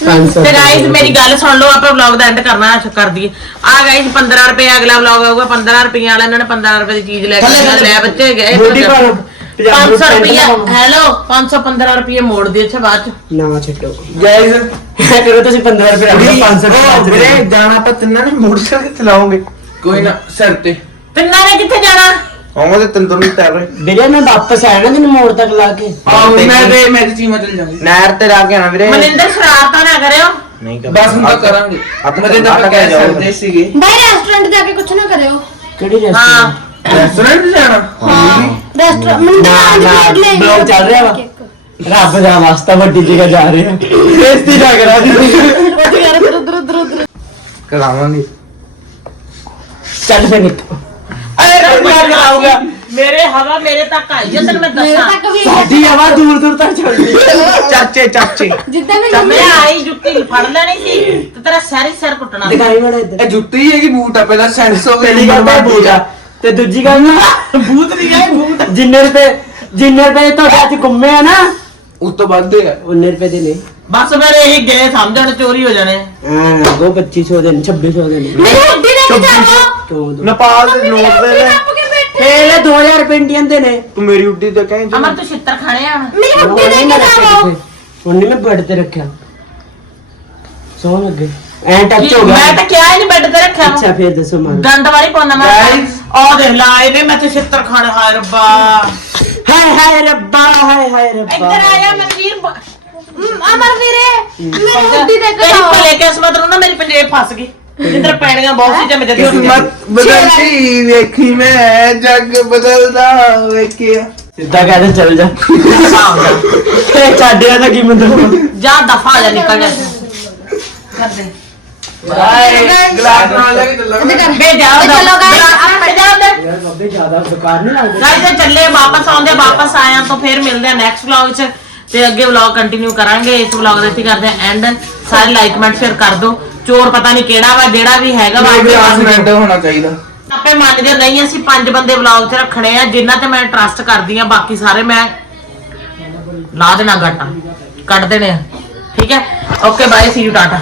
500 ਤੇ ਗਾਇਸ ਮੇਰੀ ਗੱਲ ਸੁਣ ਲਓ ਆਪਾਂ ਵਲੌਗ ਦਾ ਐਂਡ ਕਰਨਾ ਹੈ ਕਰ ਦਈਏ। ਆ ਗਾਇਸ 15 ਰੁਪਏ ਅਗਲਾ ਵਲੌਗ ਆਊਗਾ 15 ਰੁਪਏ ਵਾਲਾ ਇਹਨਾਂ ਨੇ 15 ਰੁਪਏ ਦੀ ਚੀਜ਼ ਲੈ ਕੇ ਆਉਣੀ, ਲੈ ਬੱਚੇ ਗਏ ਬੋਡੀ ਪਾਲੋ 500 ਰੁਪਏ ਹੈਲੋ 515 ਰੁਪਏ ਮੋੜ ਦੇ ਅੱਛਾ ਬਾਅਦ ਚ। ਨਾ ਛੱਡੋ। ਗਾਇਸ ਕਰੋ ਤੁਸੀਂ 15 ਰੁਪਏ ਰੱਖੋ 500 ਰੁਪਏ ਵੀਰੇ ਜਾਣਾ ਆਪਾਂ ਤਿੰਨਾਂ ਨੇ ਮੋਟਰਸਾਈਕਲ ਚਲਾਉਂਗੇ ਕੋਈ ਨਾ ਸਿਰ ਤੇ। ਤਿੰਨਾਂ ਨੇ ਕਿੱਥੇ ਜਾਣਾ? ਆਉਂਗਾ ਤੇ ਤਿੰਨ ਦੋਨੋਂ ਤੈਰ ਰਹੇ ਵੀਰੇ ਮੈਂ ਵਾਪਸ ਆਇਆ ਨਾ ਤੈਨੂੰ ਮੋੜ ਤੱਕ ਲਾ ਕੇ। ਆਹ ਮੈਂ ਤੇ ਮੈਂ ਤੇ ਚੀਮਾ ਚੱਲ ਜਾਵਾਂਗੀ ਨਹਿਰ ਤੇ ਲਾ ਕੇ ਆਣਾ ਵੀਰੇ। ਮਨਿੰਦਰ ਸ਼ਰਾਰਤਾਂ ਨਾ ਕਰਿਓ। ਨਹੀਂ ਬਸ ਹੁਣ ਤਾਂ ਕਰਾਂਗੇ। ਆਪਣੇ ਤਾਂ ਆਪਾਂ ਕਹਿ ਸਕਦੇ ਸੀਗੇ। ਬਾਈ ਰੈਸਟੋਰੈਂਟ ਜਾ ਕੇ ਕੁਛ ਨਾ ਕਰਿਓ। ਕਿਹੜੀ ਹਾਂ। ਰੈਸਟੋਰੈਂਟ ਰੈਸਟੋਰੈਂਟ ਜਾਣਾ? ਹਾਂ। ਰੈਸਟੋਰੈਂਟ ਮੈਨੂੰ ਨਾ, ਤਾਂ ਨਾ, ਪਲੇਟ ਲੈ vlog ਚੱਲ ਰਿਹਾ ਵਾ। ਰੱਬ ਦਾ ਵਾਸਤਾ ਵੱਡੀ ਜਗ੍ਹਾ ਜਾ ਰਹੇ। ਆ ਬੇਇੱਜ਼ਤੀ ਨਾ ਕਰਾ। ਦੀ ਕਰਾਵਾਂਗੇ। ਚੱਲ ਫੇ ਨਿਕ ਮੇਰੇ ਹਵਾ ਮੇਰੇ ਤੱਕ ਆਈ ਮੈਂ ਮੇਰੇ ਦੱਸਾਂ। ਤੱਕ ਵੀ ਸਾਡੀ ਆਵਾਜ਼ ਦੂਰ ਦੂਰ ਤੱਕ ਚੱਲਦੀ ਚਾਚੇ ਚਾਚੇ। ਜਿੱਦਾਂ ਮੈਂ ਤਾਂ ਮੈਂ ਆਈ ਜੁੱਤੀ ਫੜ ਲੈਣੀ ਸੀ ਤੇ ਤੇਰਾ ਸਿਰ ਹੀ ਸਿਰ ਕੁੱਟਣਾ ਸੀ। ਦਿਖਾਈ ਮੜਾ ਇੱਧਰ। ਇਹ ਜੁੱਤੀ ਹੈ ਕਿ ਬੂਟ ਆ ਪਹਿਲਾਂ ਸੈਂਸ ਹੋ ਪਹਿਲੀ ਗੱਲ ਤਾਂ ਇਹ ਬੂਟ ਆ। ਤੇ ਦੂਜੀ ਗੱਲ ਨਾ ਭੂਤ ਨਹੀਂ ਹੈ ਭੂਤ ਜਿੰਨੇ ਰੁਪਏ ਜਿੰਨੇ ਰੁਪਏ ਤੁਹਾਡੇ ਅੱਜ ਗੁੰਮੇ ਆ ਨਾ ਉਸ ਤੋਂ ਵੱਧ ਆ। ਰੁਪਏ ਦੇ ਨੇ। ਬਸ ਮੇਰੇ ਇਹੀ ਗਏ ਸਮਝਣ ਚੋਰੀ ਹੋ ਜਾਣੇ। ਹਾਂ ਉਹ 2500 ਦੇ ਨੇ 2600 ਦੇ ਨੇ। ਮੇਰੀ ਹੱਡੀ ਲੈ ਕੇ ਜਾਓ ਤੋਂ ਦੋ। ਨੇਪਾਲ ਦੇ ਨੋਟ ਦੇ ਲੈ ਟੱਪ ਕੇ ਬੈਠੇ। ਇਹ ਲੈ 2000 ਰੁਪਏ ਇੰਡੀਅਨ ਦੇ ਨੇ। ਤੂੰ ਮੇਰੀ ਉੱਡੀ ਤੇ ਕਹੀਂ ਅਮਰ ਤੂੰ ਛਿੱਤਰ ਖਾਣੇ ਆ ਹੁਣ। ਮੇਰੀ ਉਹ ਹੱਡੀ ਲੈ ਨਹੀਂ ਮੈਂ ਕੇ ਰੱਖਿਆ ਉਹਨੇ ਮੈਂ ਬੈੱਡ ਤੇ ਰੱਖਿਆ। ਸੌ ਲੱਗੇ। ਐ ਟੱਚ ਹੋ ਮੈਂ ਗਿਆ ਤਾਂ ਕਿਹਾ ਹੀ ਨਹੀਂ ਬੈੱਡ ਤੇ ਰੱਖਿਆ ਅੱਛਾ ਫੇਰ ਦੱਸੋ ਮਨ ਗੰਦ ਵਾਲੀ ਪਾਉਣਾ ਮੈਂ। Guys, ਆ ਦੇਖ ਲਾ ਇਹਨੇ ਮੈਂ ਤੇ ਛਿੱਤਰ ਖਾਣੇ ਹਾਏ ਰੱਬਾ। ਹਾਏ ਹਾਏ ਰੱਬਾ ਹਾਏ ਹਾਏ ਰੱਬਾ। ਇੱਧਰ ਆਇਆ ਮਨਵੀਰ। ਬ- ਹਮ, ਅਮਰ ਵੀਰੇ ਮੇਰੀ ਹੱਡੀ ਲੈ ਕੇ ਤੇਰੀ ਜਾਓ। ਭਲੇ ਕਿਸਮਤ ਨੂੰ ਨਾ ਮੇਰੀ ਪੰਜੇਬ ਫਸ ਗਈ। ਜਿੱਧਰ ਪੈਣੀਆਂ ਬਹੁਤ ਸੀ ਜਮ ਜਦੀ ਕਿਸਮਤ ਬਦਲਦੀ ਵੇਖੀ ਮੈਂ ਜੱਗ ਬਦਲਦਾ ਵੇਖਿਆ। ਸਿੱਧਾ ਕਹਿੰਦੇ ਚੱਲ ਜਾ। ਤੇ ਛੱਡਿਆ ਤਾਂ ਕੀ ਮਤਲਬ ਜਾ ਦਫਾ ਜਾ ਨਿਕਲ ਜਾ। ਕਰਦੇ। ਬਾਏ ਗਲਾਸ ਨਾਲ ਲੈ ਕੇ ਚੱਲਾਂਗੇ ਬੇ ਜਾ ਤੇ ਚਲੋ ਬੱਬੇ ਜ਼ਿਆਦਾ ਨਹੀਂ ਲੱਗਦਾ। ਗਾਇਸ ਵਾਪਸ ਆਉਂਦੇ ਵਾਪਸ ਆਇਆ ਤਾਂ ਫਿਰ ਮਿਲਦੇ ਆ ਨੈਕਸਟ ਵਲੌਗ 'ਚ। ਤੇ ਅੱਗੇ ਵਲੌਗ ਕੰਟੀਨਿਊ ਕਰਾਂਗੇ। ਇਸ ਵਲੌਗ ਦੇ ਇੱਥੇ ਕਰਦੇ ਆ ਐਂਡ ਸਾਰੇ ਲਾਈਕ ਕਮੈਂਟ ਸ਼ੇਅਰ ਕਰ ਦਿਓ। ਚੋਰ ਪਤਾ ਨਹੀਂ ਕਿਹੜਾ ਵਾ ਜਿਹੜਾ ਵੀ ਹੈਗਾ ਵਾ ਮੈਂ ਆਪੇ ਗਲਾਸ ਮੰਨ ਜਾਓ। ਮਿੰਟ ਹੋਣਾ ਚਾਹੀਦਾ। ਆਪੇ ਮੰਨ ਜੇ ਨਹੀਂ ਅਸੀਂ ਪੰਜ ਬੰਦੇ ਵਲੌਗ 'ਚ ਰੱਖਣੇ ਆ ਜਿਨ੍ਹਾਂ ਤੇ ਮੈਂ ਟਰਸਟ ਕਰਦੀ ਆ ਬਾਕੀ ਸਾਰੇ ਮੈਂ ਲਾ ਦੇਣਾ ਗਾਟਾ ਕੱਢ ਦੇਣੇ ਆ। ਠੀਕ ਹੈ? Okay bye see you tata